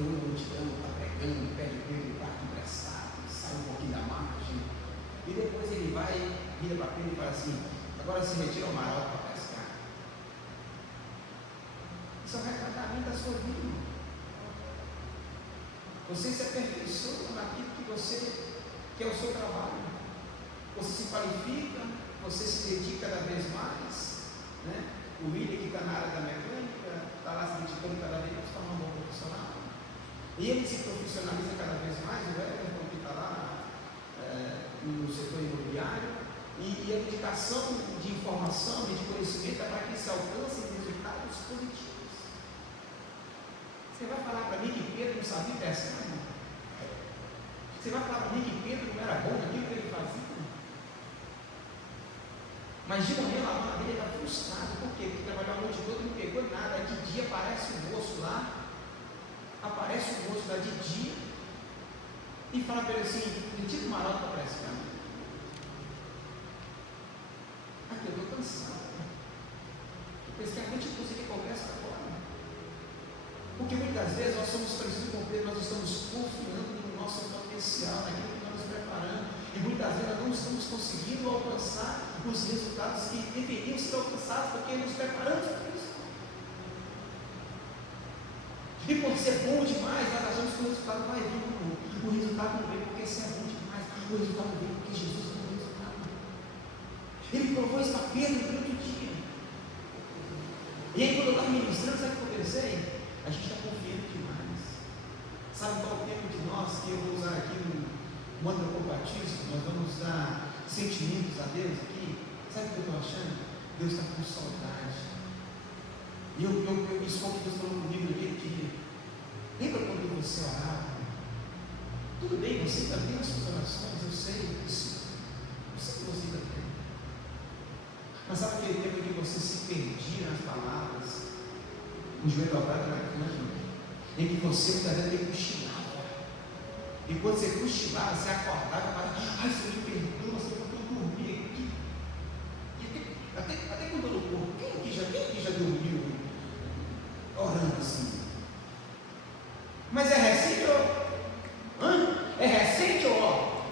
Uma multidão está pregando, pede o Pedro um quarto emprestado, sai um pouquinho da margem, e depois ele vai, vira para Pedro e fala assim: agora se retira o maroto para pescar. Isso é um retratamento da sua vida. Você se aperfeiçoa naquilo que é o seu trabalho. Você se qualifica, você se dedica cada vez mais. Né? O William que está na área da mecânica, está lá se dedicando cada vez mais para um bom profissional. E ele se profissionaliza cada vez mais, o Everton que está lá no setor imobiliário, e a dedicação de informação e de conhecimento é para que se alcancem resultados positivos. Você vai falar para mim que Pedro não sabia pescar? Não? Você vai falar para mim que Pedro não era bom naquilo que ele fazia? Mas de manhã lá ele está frustrado. Por quê? Porque trabalhou a noite toda e não pegou nada. Aí de dia aparece um moço lá. Aparece o moço lá de dia e fala para ele assim: me tira o maroto para pescar. Aqui eu estou cansado. Eu pesquei a noite toda, você quer conversa agora? Porque muitas vezes nós somos parecidos com Pedro, nós estamos confiando no nosso potencial, naquilo que nós nos preparando, e muitas vezes nós não estamos conseguindo alcançar os resultados que deveriam ser alcançados, porque nos preparamos para isso. E por ser bom demais, nós achamos que o resultado vai vir. O resultado não vem porque você é bom demais. O resultado vem porque Jesus deu o resultado. Ele provou isso para Pedro durante o dia. E aí quando eu estava ministrando, sabe o que eu pensei? A gente está confiando demais. Sabe qual é o tempo de nós que eu vou usar aqui no mantra compatível? Nós vamos dar sentimentos a Deus aqui. Sabe o que eu estou achando? Deus está com saudade. E eu escuto que Deus falou comigo naquele dia. Lembra quando você orava? Tudo bem, você também as suas orações, eu sei isso. Eu sei que você também. Mas sabe aquele tempo que você se perdia nas palavras, o joelho dobrado na cama, em que você muitas vezes cochilava. E quando você cochilava, você acordava e falava: ai, Senhor, me perdoa, Senhor, porque eu dormi aqui. E até quando eu não corro, quem aqui já dormiu orando assim? Mas é recente ou? É recente ou?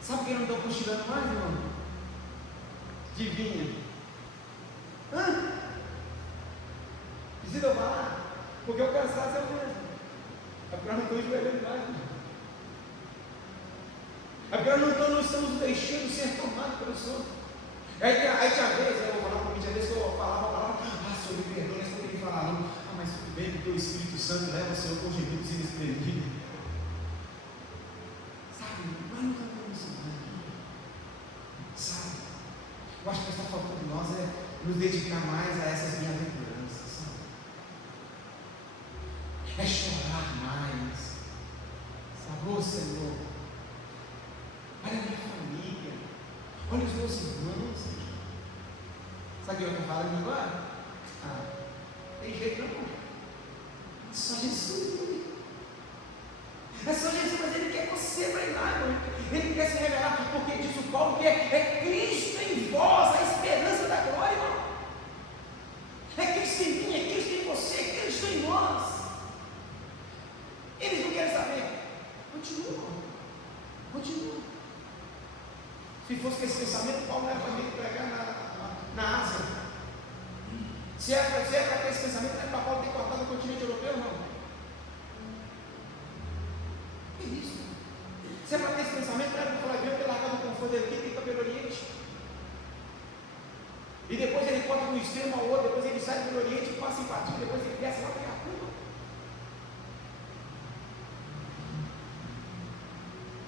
Sabe que eu não estou cochilando mais, irmão? Adivinha? Precisa eu falar? Porque o cansaço é o mesmo. É porque nós não estamos joelhando mais. É porque nós não estamos deixando ser tomados pelo sono. Aí tinha vezes, eu vou falar para mim, tinha vezes que eu falava, Senhor, me perdoa, não poderia falar não. Mas tudo bem, porque o Espírito Santo leva o Senhor com gemidos inexprimíveis. Sabe, nós não estamos ensinando. Sabe, eu acho que está faltando de nós é nos dedicar mais a essas bem-aventuranças, sabe? É chorar mais, sabe? Ô Senhor, olha a minha família, olha os meus irmãos. Sabe o que eu falo agora? Tem jeito não. É só Jesus. É só Jesus, mas Ele quer você para ir lá, irmão. Ele quer se revelar, porque diz o Paulo que é Cristo em vós, a esperança da glória, irmão. É Cristo em mim, é Cristo em você, é Cristo em nós. Eles não querem saber. Continua. Se fosse com esse pensamento, Paulo não era para mim pregar na Ásia. Se é para ter esse pensamento, não é para Paulo ter cortado o continente europeu, não. Que isso? Se é para ter esse pensamento, não é para Flaviano ter largado o conforto dele aqui e fica pelo Oriente. E depois ele corta de um extremo ao outro, depois ele sai pelo Oriente e passa em Patinho, depois ele desce lá para Cuba.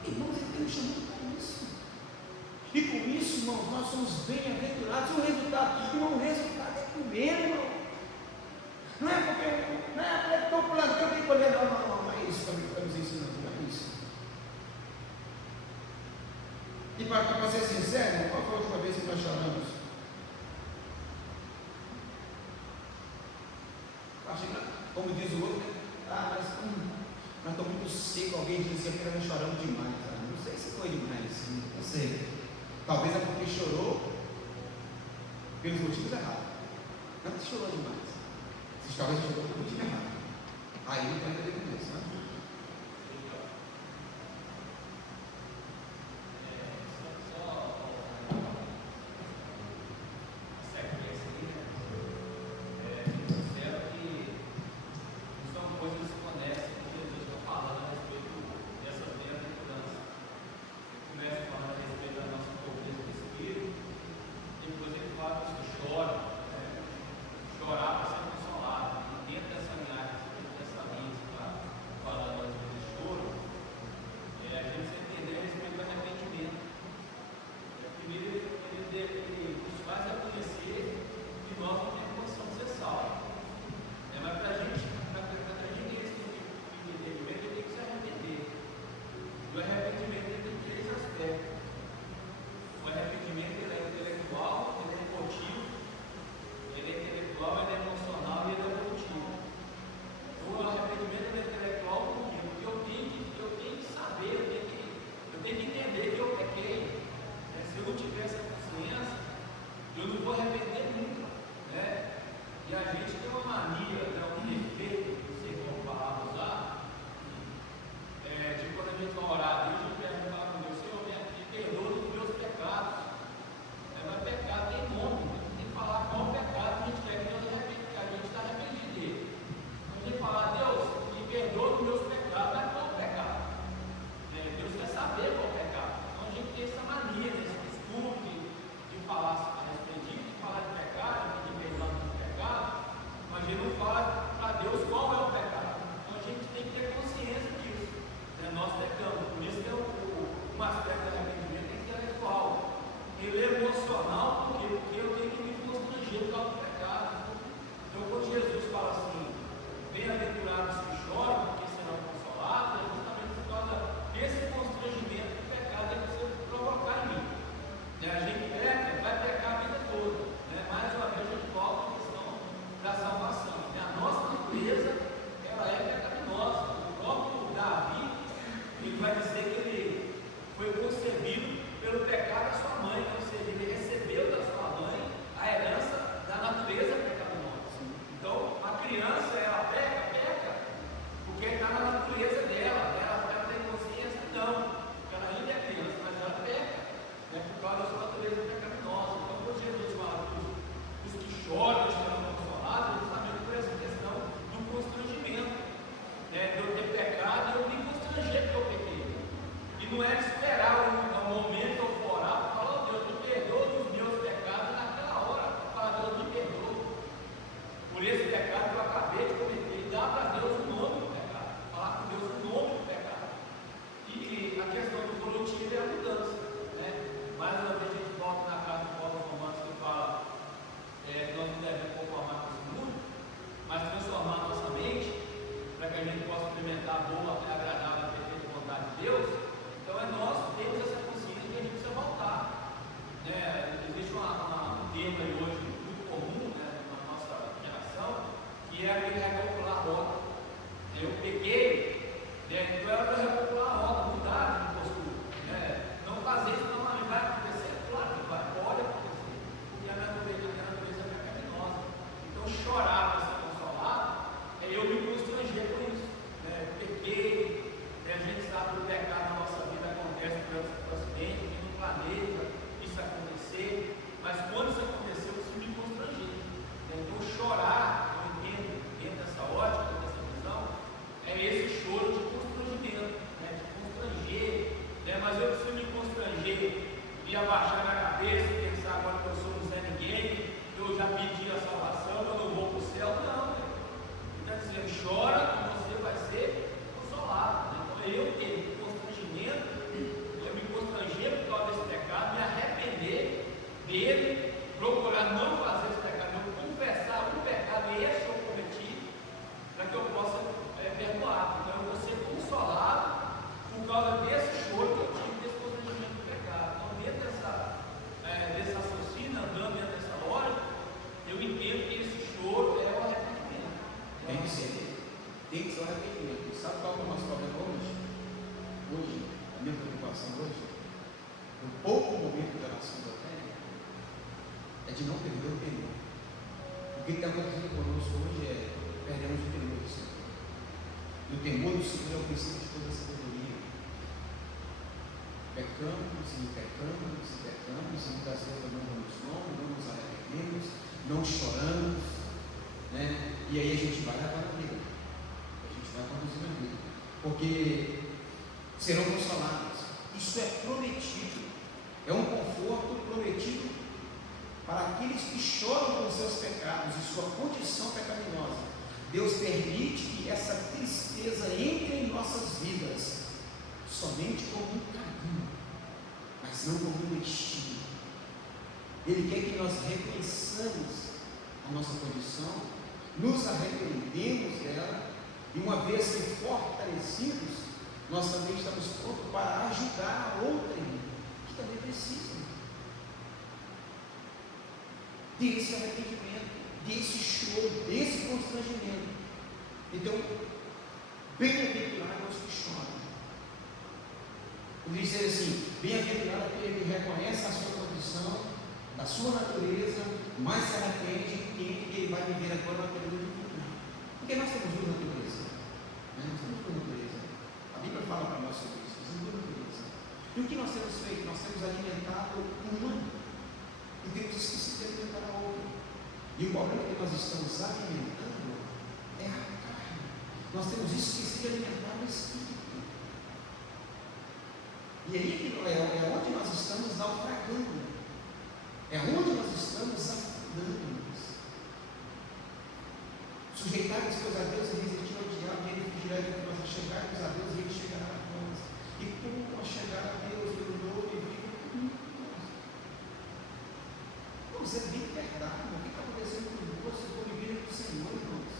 Irmãos, ele tem nos chamado para isso. E com isso, irmãos, nós somos bem-aventurados. O resultado, irmão, o resultado é comer, irmão. Não é porque eu estou plantando, eu tenho que colher, não é isso que está nos ensinando, não é isso. E para ser sincero, qual foi a última vez que nós choramos? Como diz o outro, mas estou muito seco. Alguém disse assim, que nós choramos demais. Não sei se foi demais, não sei. Talvez é porque chorou pelos motivos errados. Não que chorou demais. Talvez chorou pelo motivo errado. Aí não tem nada a ver com isso, né? Os que choram, estão consolados, justamente por essa questão. que era ele recalcular a rota. Eu peguei, né, então era para recalcular a rota, mudar de postura. Né? Não fazer isso, não, mas vai acontecer? Claro que vai, pode acontecer. Porque a natureza é pecaminosa. Então chorar para se consolar, eu me constranger com isso. Né? Eu peguei, né? A gente sabe que o pecado na nossa vida acontece por acidente, que não planeja isso acontecer, mas quando isso aconteceu, isso me constrangeu. Então chorar, eu entendo, dentro dessa ótica, dessa visão, é esse choro de constrangimento, né? De constranger, né? Mas eu preciso me constranger e abaixar minha cabeça e pensar agora que eu sou um Zé Ninguém, que eu já pedi a salvação, eu não vou para o céu, não. Né? Então dizendo, chora que você vai ser consolado. Né? Então eu tenho constrangimento, eu me constranger por causa desse pecado, me arrepender dele, procurar não fazer esse pecado, não confessar o pecado e esse eu cometi, para que eu possa perdoar. Então eu vou ser consolado por causa desse choro que eu tive, desse constrangimento do pecado. Então dentro desse raciocínio, andando dentro dessa lógica, eu entendo que esse choro é o arrependimento. Tem que ser o arrependimento. Sabe qual é o nosso problema hoje? A minha preocupação hoje, no pouco momento da nação da terra, é de não perder o temor. O que está acontecendo conosco hoje é perdemos o temor do Senhor. E o temor do Senhor é o princípio de toda a sabedoria. Pecamos e pecamos e pecamos, e muitas vezes não damos nome, não nos arrependemos, não choramos, né? E aí a gente vai levar a vida, a gente vai conduzir a vida, porque serão consolados. Isso é prometido, é um conforto prometido para aqueles que choram com seus pecados e sua condição pecaminosa. Deus permite que essa tristeza entre em nossas vidas somente como um caminho, mas não como um destino. Ele quer que nós reconheçamos a nossa condição, nos arrependemos dela, e uma vez que fortalecidos, nós também estamos prontos para ajudar a outrem que também precisa desse arrependimento, desse choro, desse constrangimento. Então, bem-aventurados os que choram. Eu diz assim: bem-aventurado aquele que reconhece a sua condição, da sua natureza, mas se arrepende e entende que ele vai viver agora na natureza divina. Porque nós temos duas naturezas. Nós temos duas naturezas. A Bíblia fala para nós sobre isso. Nós temos duas naturezas. E o que nós temos feito? Nós temos alimentado uma e temos esquecido de alimentar a outra. E o problema que nós estamos alimentando é a carne. Nós temos esquecido de alimentar o espírito. E aí é onde nós estamos naufragando. É onde nós estamos afundando-nos. Sujeitar-nos a Deus e resistir ao diabo, e ele fugirá de nós. Chegarmos a Deus e ele chegará a nós. E como nós chegar a Deus pelo novo e vivo comigo? Irmãos, é bem verdade. O que está acontecendo conosco? Eu estou vivendo com o Senhor, irmãos.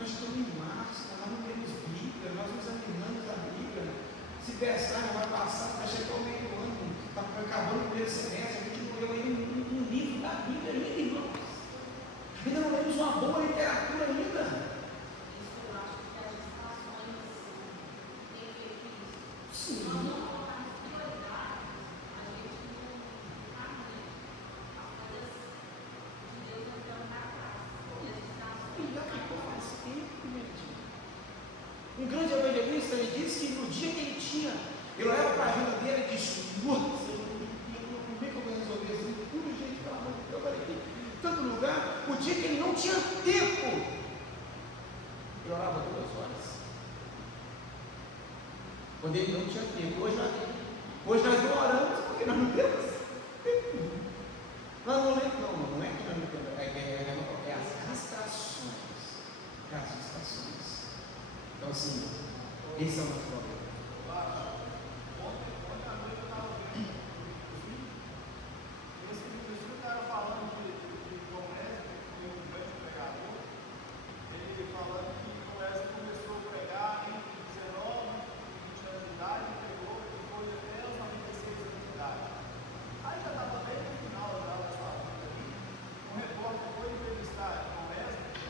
Nós estamos em março, nós não temos Bíblia, nós nos examinamos a Bíblia. Se pensar, vai passar, vai chegar o meio do ano, está acabando o primeiro semestre, a gente não leu ainda um livro da Bíblia ainda, irmãos. Ainda não lemos uma boa literatura ainda. Isso eu acho que as estações têm feito isso. Sim. Nós não colocamos prioridade, a gente não caminha. As coisas de Deus não estão para trás. E as estações. Já ficou faz tempo, gente. Um grande evangelista me disse que no dia que ele tinha, ele olhava para a agenda dele e disse: nossa, como é que eu vou resolver isso? Tudo, gente, pelo amor de Deus, olha tanto lugar. O dia que ele não tinha tempo, ele orava 2 horas. Quando ele não tinha tempo, hoje nós não oramos porque nós não temos tempo. Nós não lemos, não é que nós não temos, é as distrações. É as distrações. Então, assim, esse é o nosso problema. Ontem à noite eu estava vendo os vídeos, e esse cara falando de Tom Wesley, que foi um grande pregador, ele falando que Tom Wesley começou a pregar entre 19 e 20 anos de idade, e pegou e foi até os 96 anos de idade. Aí já estava bem no final da sua vida ali, um repórter foi entrevistar Tom Wesley,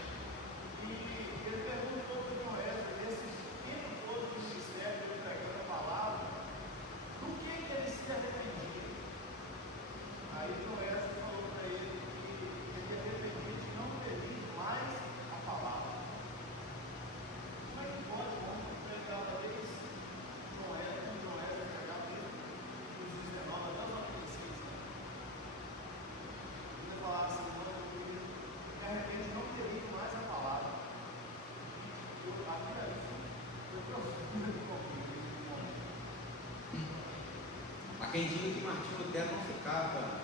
quem diga que Martinho Lutero não ficava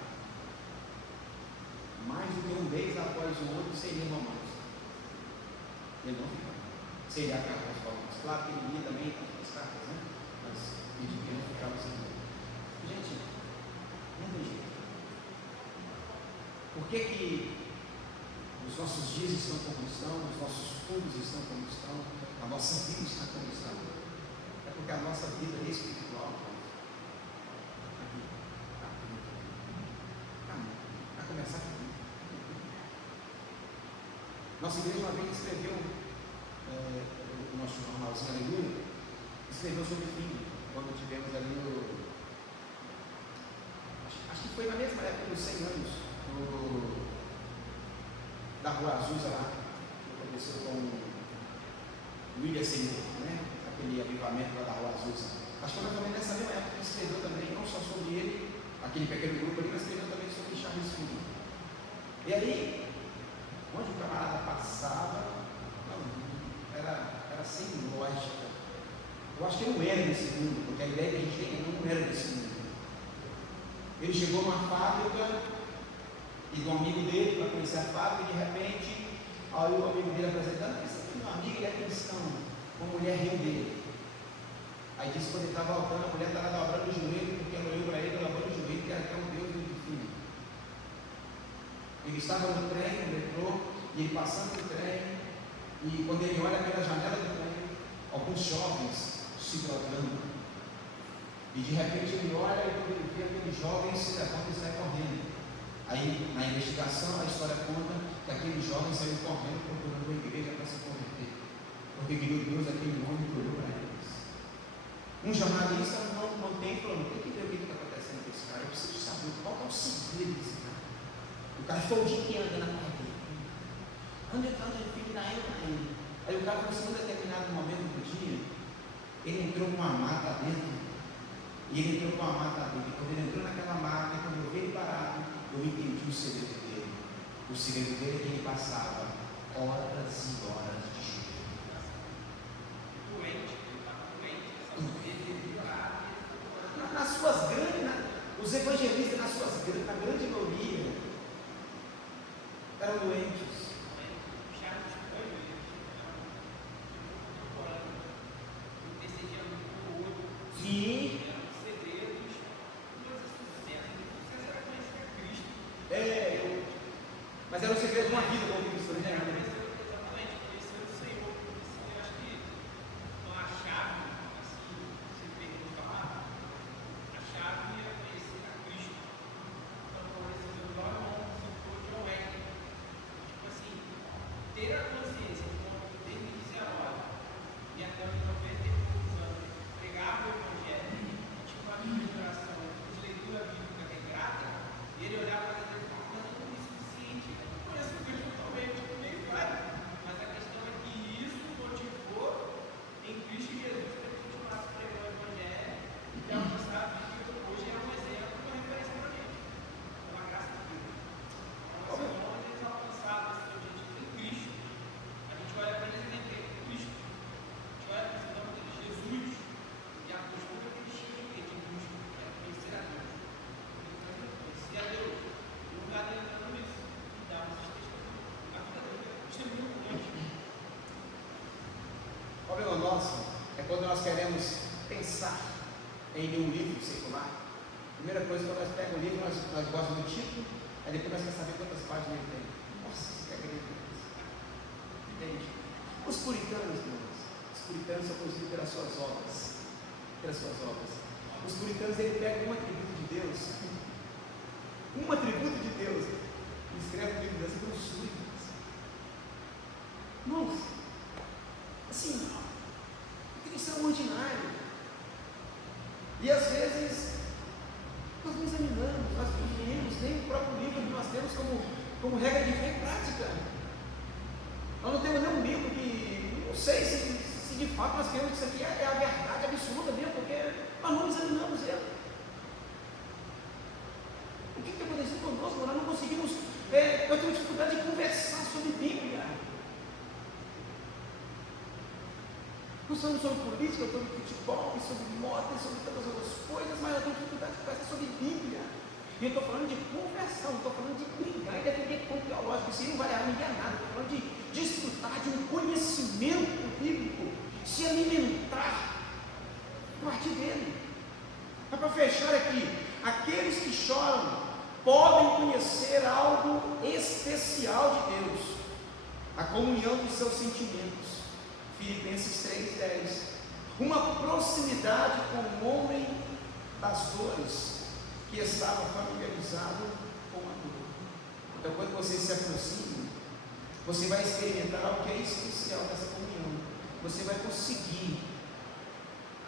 mais do que um mês após o outro sem ler Romanos. Ele não ficava. Sem ler a carta aos Romanos. Claro que ele lia também as cartas, né? Mas ele diz que ele não ficava sem ler. Gente, não tem jeito. Por que os nossos dias estão como estão, os nossos fundos estão como estão, a nossa vida está como está? É porque a nossa vida é espiritual. Vai começar comigo. Nossa igreja uma vez escreveu, o nosso jornalzinho Aleluia, escreveu sobre o fim, quando tivemos ali acho que foi na mesma época dos 100 anos, da Rua Azusa lá, que aconteceu com o William Seymour, né? Aquele avivamento lá da Rua Azusa. Acho que foi mais ou menos nessa mesma época que escreveu também, não só sobre ele, aquele pequeno grupo ali, mas escreveu também sobre Charles Finney. E aí, onde o camarada passava, era sem lógica. Eu acho que ele não era desse mundo, porque a ideia que a gente tem não era desse mundo. Ele chegou numa fábrica e do amigo dele para conhecer a fábrica, e de repente, aí o amigo dele apresentando, esse aqui, meu amigo, ele é cristão, uma mulher riu dele. Aí disse que quando ele estava voltando, a mulher estava dobrando o joelho, porque ela olhou para ele, dobrando o joelho, que era até um Deus do filho. Ele estava no trem, no metrô, e ele passando no trem, e quando ele olha pela janela do trem, alguns jovens se drogando. E de repente ele olha e quando ele vê aqueles jovens se levantam e saem correndo. Aí, na investigação, a história conta que aqueles jovens saíram correndo procurando uma igreja para se converter. Porque querido Deus, aquele homem que olhou para eles. Um jornalista não tem falando, tem que ver o que está acontecendo com esse cara. Eu preciso saber qual é o segredo desse cara. O cara ficou o dia inteiro andando na carreira. Onde ele fica indo. Aí o cara falou assim, num determinado momento do dia, ele entrou com uma mata dentro. E ele entrou com a mata dele. Quando ele entrou naquela mata, quando eu vi ele parado, eu entendi o segredo dele. O segredo dele é que ele passava horas e horas de chuva. Nas suas grandes, os evangelistas, na grande maioria, eram doentes. Sim. Mas era o segredo de uma vida com Cristo, né? Exatamente, conhecer o Senhor. Eu acho que a chave, assim, se permite falar, a chave é conhecer a Cristo. Então, por exemplo, lá no setor de Owen, tipo assim, ter a consciência de como desde 19 e até os 90 e poucos anos, pregava o Evangelho, tinha uma vida de oração, de leitura bíblica regrada, e ele olhava para dentro e falava, mas não é suficiente. Conheço o Cristo totalmente, bem claro, mas a questão é que isso motivou em Cristo Jesus para que continuasse pregando o Evangelho e alcançar a vida que hoje é um exemplo, uma referência para a gente, uma graça de Deus. Então, assim, onde eles alcançaram esse objetivo em Cristo, a gente olha para eles e lembra que é Cristo. A gente olha para esse nome dele, Jesus, e a postura que eles tinham de Cristo, é conhecer a Deus. Conhecer a Deus. E o lugar dele entrando nisso. O problema nosso é quando nós queremos pensar em ler um livro secular. Primeira coisa, quando nós pegamos o livro, nós gostamos do título, aí depois nós queremos saber quantas páginas ele tem. Nossa, você quer acreditar nisso? Entende? Os puritanos, irmãos, os puritanos são conhecidos pelas suas obras. Pelas suas obras. Os puritanos, ele pega um atributo de Deus, um atributo de Deus, e escreve um livro dessa grossura. Irmãos, assim, é extraordinário. E às vezes nós não examinamos, nós vivemos nem o próprio livro que nós temos como regra de fé prática. Nós não temos nenhum livro que, não sei se de fato nós queremos que isso aqui é a verdade absoluta mesmo, porque nós não examinamos ele. O que está acontecendo conosco? Nós não conseguimos, nós temos dificuldade de conversar sobre Bíblia. Nós falando sobre política, sobre futebol, sobre moda, sobre todas as outras coisas, mas eu tenho dificuldade de conversar sobre Bíblia. E eu estou falando de conversão, estou falando de brigar e defender ponto teológico. Isso aí não vai ninguém a nada. Estou falando de desfrutar de um conhecimento bíblico, se alimentar a partir dele. Mas para fechar aqui, aqueles que choram podem conhecer algo especial de Deus, a comunhão dos seus sentimentos. Filipenses 3:10, uma proximidade com o homem das dores, que estava familiarizado com a dor. Então, quando você se aproxima, você vai experimentar algo que é especial dessa comunhão. Você vai conseguir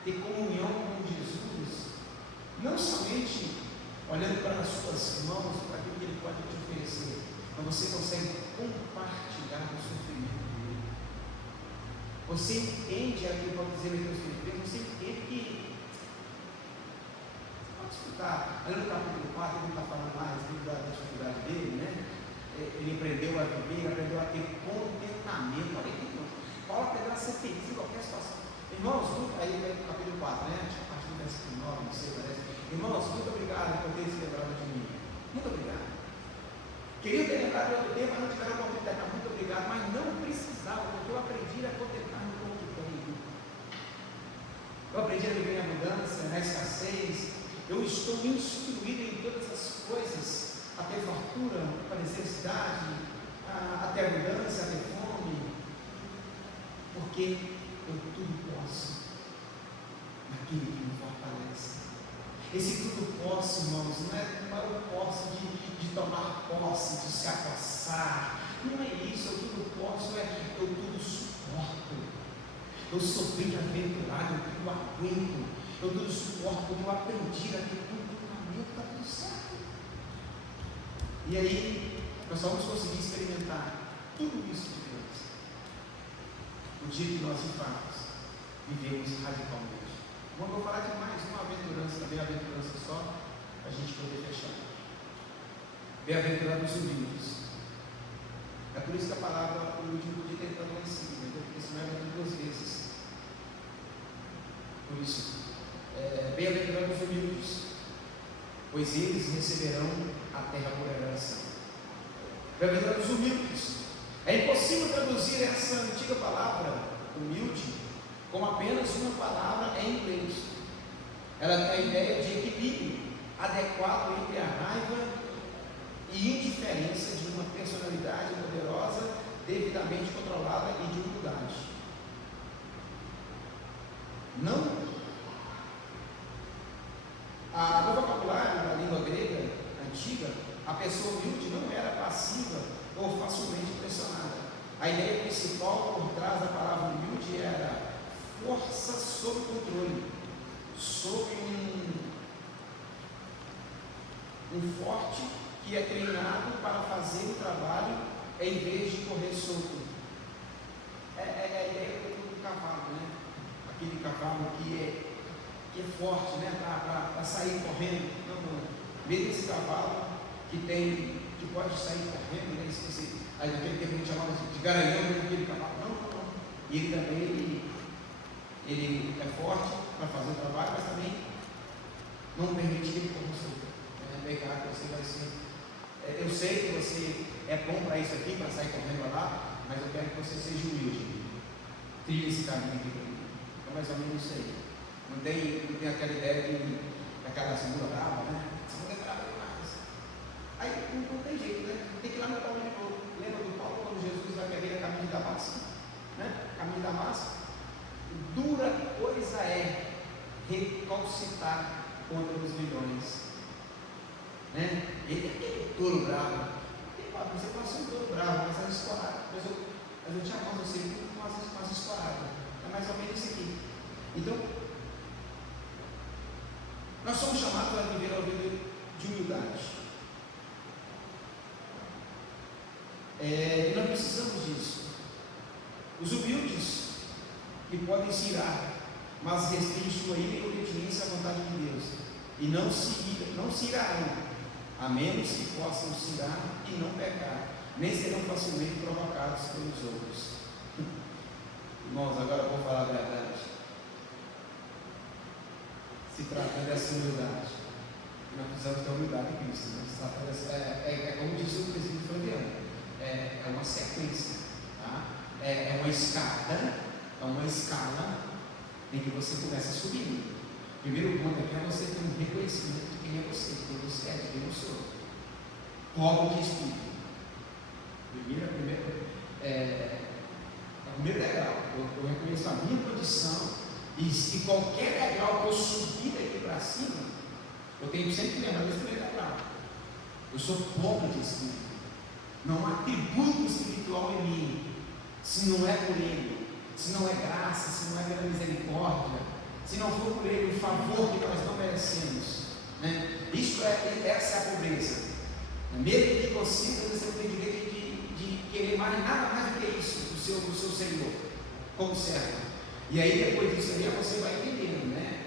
ter comunhão com Jesus, não somente olhando para as suas mãos, para aquilo que Ele pode te oferecer, mas você consegue compartilhar o sofrimento dele. Você entende aquilo que pode dizer em Deus Filipenses, você entende que ali no capítulo 4, ele está falando mais da dificuldade dele, né? Ele aprendeu a viver, aprendeu a ter contentamento. Olha aqui, irmãos. Paulo aprendeu a ser feliz em qualquer situação. Irmãos, aí no capítulo 4, né? A partir do versículo 9, não sei, parece. Irmãos, muito obrigado por terem se lembrado de mim. Muito obrigado. Queria ter lembrado de outro tempo, mas não tiveram a oportunidade. Muito obrigado, mas não precisava, porque eu aprendi a contentar-me com o que tenho. Eu aprendi a viver em abundância, na escassez. Eu estou instruído em todas as coisas, a ter fartura, a necessidade, a ter abundância, a ter fome, porque eu tudo posso naquele que me fortalece. Esse tudo posso, irmãos, não é o posse de tomar posse, de se abraçar, não é isso. Eu tudo posso, eu tudo suporto. Eu sou bem aventurado, eu tudo aguento. Eu tudo suporto, porque eu aprendi a ter comportamento, está tudo certo. E aí, nós vamos conseguir experimentar tudo isso de Deus o dia que nós, de fato, vivemos radicalmente. Bom, eu vou falar de mais uma aventurança, bem-aventurança só, para a gente poder fechar. Bem-aventurado os humildes. É por isso que a palavra humilde podia ter entrado lá em cima, porque senão era duas vezes. Por isso, bem-aventurados os humildes, pois eles receberão a terra por herança. Bem-aventurados os humildes. É impossível traduzir essa antiga palavra, humilde, com apenas uma palavra em inglês. Ela tem a ideia de equilíbrio adequado entre a raiva e indiferença de uma personalidade poderosa, devidamente controlada e de humildade. No vocabulário da língua grega antiga, a pessoa humilde não era passiva ou facilmente impressionada. A ideia principal por trás da palavra humilde era força sob controle, sob um forte que é treinado para fazer o trabalho em vez de correr solto. É a ideia do cavalo, né? Aquele cavalo que é forte, né? Para sair correndo. Não. Mesmo esse cavalo que pode sair correndo, né? Aí naquele tempo a gente chamava de garanhão, aquele cavalo. Não. E ele também ele é forte para fazer o trabalho, mas também não permite que ele corra solto. Pegar que você vai ser. Eu sei que você é bom para isso aqui, para sair correndo lá, mas eu quero que você seja humilde. Trilhe esse caminho aqui para mim. É mais ou menos isso aí. Não tem aquela ideia daquela segunda brava, né? Segunda é brava demais. Aí não tem jeito, né? Tem que ir lá no Paulo de novo. Lembra do Paulo quando Jesus vai pegar a caminho de Damasco? Né? Caminho de Damasco. Dura coisa é recalcitrar contra os milhões. Né? Ele é aquele touro bravo. Você pode ser um touro bravo, mas é escorado. Mas eu te aposto você com as escoradas. É mais ou menos isso aqui. Então, nós somos chamados a viver a vida de humildade. E nós precisamos disso. Os humildes que podem se irar, mas restringem sua ira e obediência à vontade de Deus. E não se irarão, a menos que possam se irar e não pecar, nem serão facilmente provocados pelos outros. Irmãos, agora eu vou falar a verdade. Se trata dessa humildade. Nós precisamos ter humildade em Cristo. Né? Se trata dessa, como disse o presidente Flaviano, é uma sequência. Tá? É uma escada, é uma escala em que você começa subindo. O primeiro ponto aqui é você ter um reconhecimento de quem é você, de quem você é, de quem eu sou. Pobre de espírito. O primeiro degrau, eu reconheço a minha condição, e se qualquer degrau que eu subir daqui para cima, eu tenho sempre que lembrar desse primeiro degrau. Eu sou pobre de espírito. Não há atributo espiritual em mim, se não é por Ele, se não é graça, se não é pela misericórdia, se não for por Ele o favor que nós não merecemos. Né? Essa é a pobreza. Mesmo que consiga, você não tem direito de querer nada mais do que isso do seu Senhor, como servo. E aí depois disso aí você vai entendendo, né?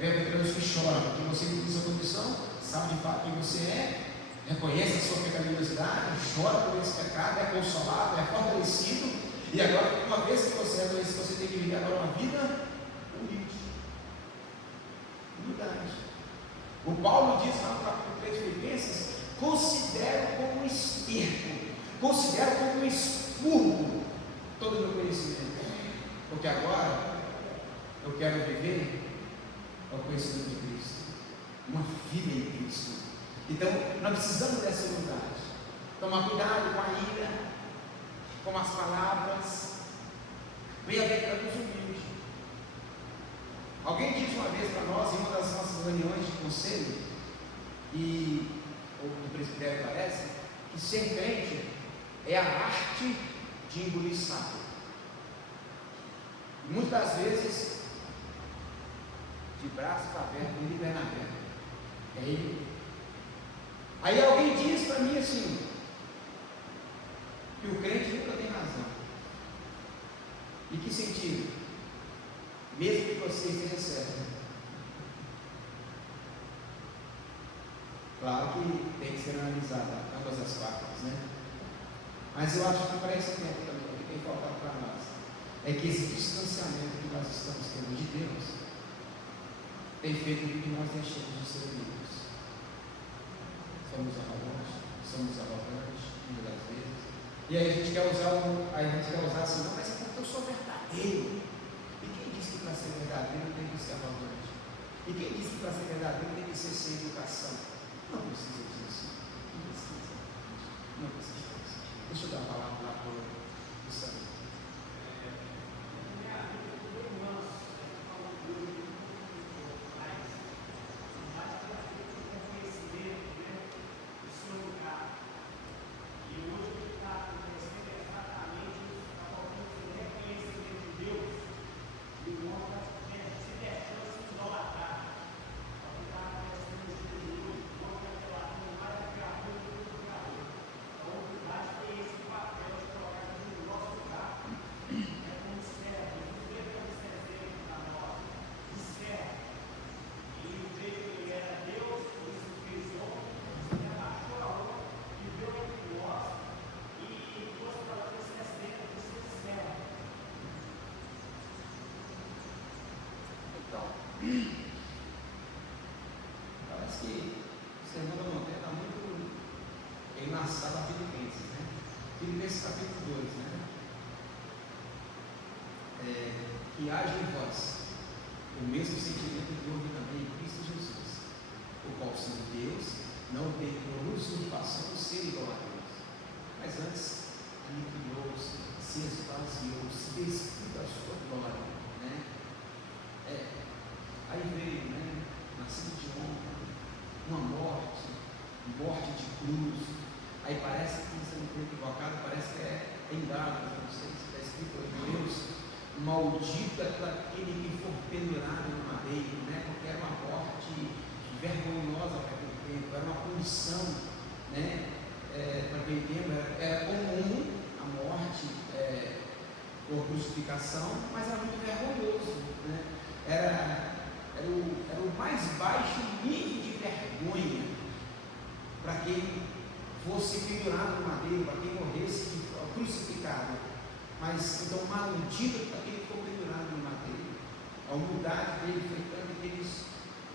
Bem-aventurados que choram, porque você entende sua condição, sabe de fato quem você é, reconhece a sua pecaminosidade, chora por esse pecado, é consolado, é fortalecido, e agora, uma vez que você reconhece, você tem que viver agora uma vida humilde. Humildade. O Paulo diz lá no capítulo 3 de Filipenses: considero como um esterco, considero como um expurgo todo o meu conhecimento, porque agora eu quero viver o conhecimento de Cristo, uma vida em Cristo. Então nós precisamos dessa humildade, tomar cuidado com a ira, com as palavras. Bem-aventurados os humildes. Alguém disse uma vez para nós, em uma das nossas reuniões de conselho, ou do presbitério parece, que ser crente é a arte de engolir sapo. Muitas das vezes, de braços abertos, ele e perna aberta. É ele. Aí alguém diz para mim assim, que o crente nunca tem razão. Em que sentido? Mesmo que você esteja certo. Claro que tem que ser analisada ambas as partes, né? Mas eu acho que para esse tempo também, o que tem faltado para nós é que esse distanciamento que nós estamos tendo de Deus tem feito com que nós deixemos de ser amigos. Somos arrogantes, muitas das vezes. E aí a gente quer usar assim, não, mas é porque eu sou verdadeiro. E quem disse que para ser verdadeiro tem que ser arrogante? E quem disse que para ser verdadeiro tem que ser sem educação? Não precisa disso. Não precisa disso. Deixa eu dar a palavra lá para o Sandro. Parece que o sermão da montanha está muito enlaçado a Filipenses, né? Filipenses capítulo 2, né? Que haja em vós o mesmo sentimento que houve também em Cristo Jesus, o qual, sendo Deus, não teve por usurpação de ser igual a Deus, mas antes aniquilou-se, se esvaziou, se despiu da sua glória, né? Aí veio, né? Nascido de honra, uma morte de cruz. Aí parece que, se não for equivocado, parece que é em Gálatas, não sei se está escrito em Deus, maldito é aquele que for pendurado no madeiro, né? Porque era uma morte vergonhosa para aquele tempo, era uma punição, né? Para aquele tempo era comum a morte por crucificação, mas era muito vergonhoso, né? Era o mais baixo nível de vergonha para quem fosse pendurado no madeiro, para quem morresse crucificado. Mas então maldito aquele que ficou pendurado no madeiro. A humildade dele foi tanto que ele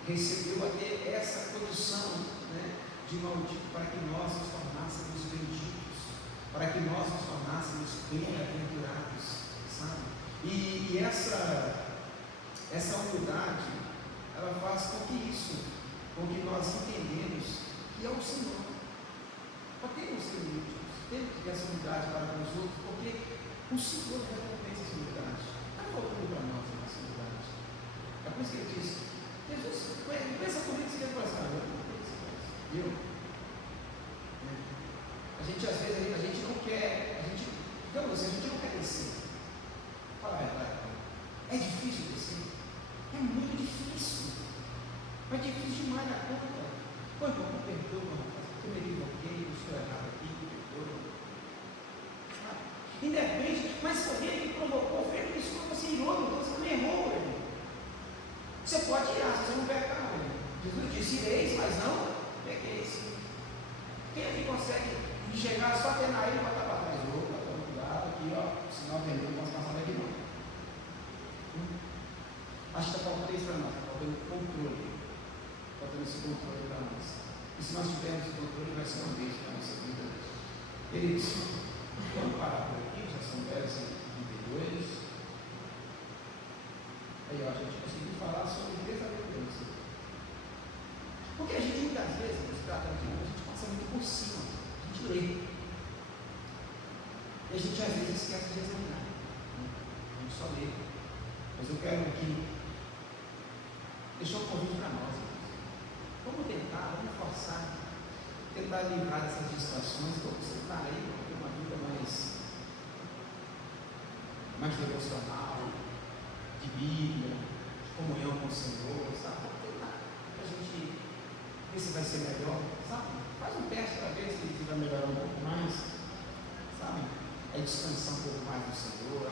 recebeu até essa condição, né, de maldito, para que nós nos tornássemos benditos, para que nós nos tornássemos bem-aventurados, sabe? E essa humildade, ela faz com que nós entendemos que é o Senhor. Para termos que ser humildes, temos que ter essa humildade para com os outros, porque o Senhor recompensa essa humildade. Está faltando para nós a nossa humildade. É por isso que ele diz, Jesus, pensa comigo se ele faz nada. Eu? A gente às vezes, a gente não quer, a gente não quer descer. Fala a verdade. É difícil descer. É muito difícil. É difícil demais na conta. Pô, irmão, me perdoa, eu me equivoquei, eu estou errado aqui, me perdoa. Independe, mas foi ele que provocou, foi ele que disse que você irou, então você não errou, irmão. Você pode irar, se você não pecar, irmão. Jesus disse, ireis, mas não pequeis. Quem é que consegue chegar só até na ilha e botar para trás? Opa, toma cuidado aqui, ó, sinal vermelho, não posso passar daqui não. Acho que está faltando isso para nós, está faltando controle. Faltando esse controle para nós. E se nós tivermos esse controle, vai ser uma vez para a nossa vida. Ele disse, vamos parar por aqui, já são 10h32. Aí ó, a gente conseguiu falar sobre desaventuras. Porque a gente muitas vezes, nos tratando de a gente passa muito por cima, a gente lê. E a gente às vezes esquece de examinar. A gente só lê. Mas eu quero aqui deixar um convite para nós. Vamos tentar, vamos forçar, tentar livrar dessas distrações. Vamos sentar aí, vamos ter uma vida mais devocional, de Bíblia, de comunhão com o Senhor, sabe? Vamos tentar, para a gente ver se vai ser melhor, sabe? Faz um teste para ver se vai melhorar um pouco mais, sabe? É descansar um pouco mais do Senhor.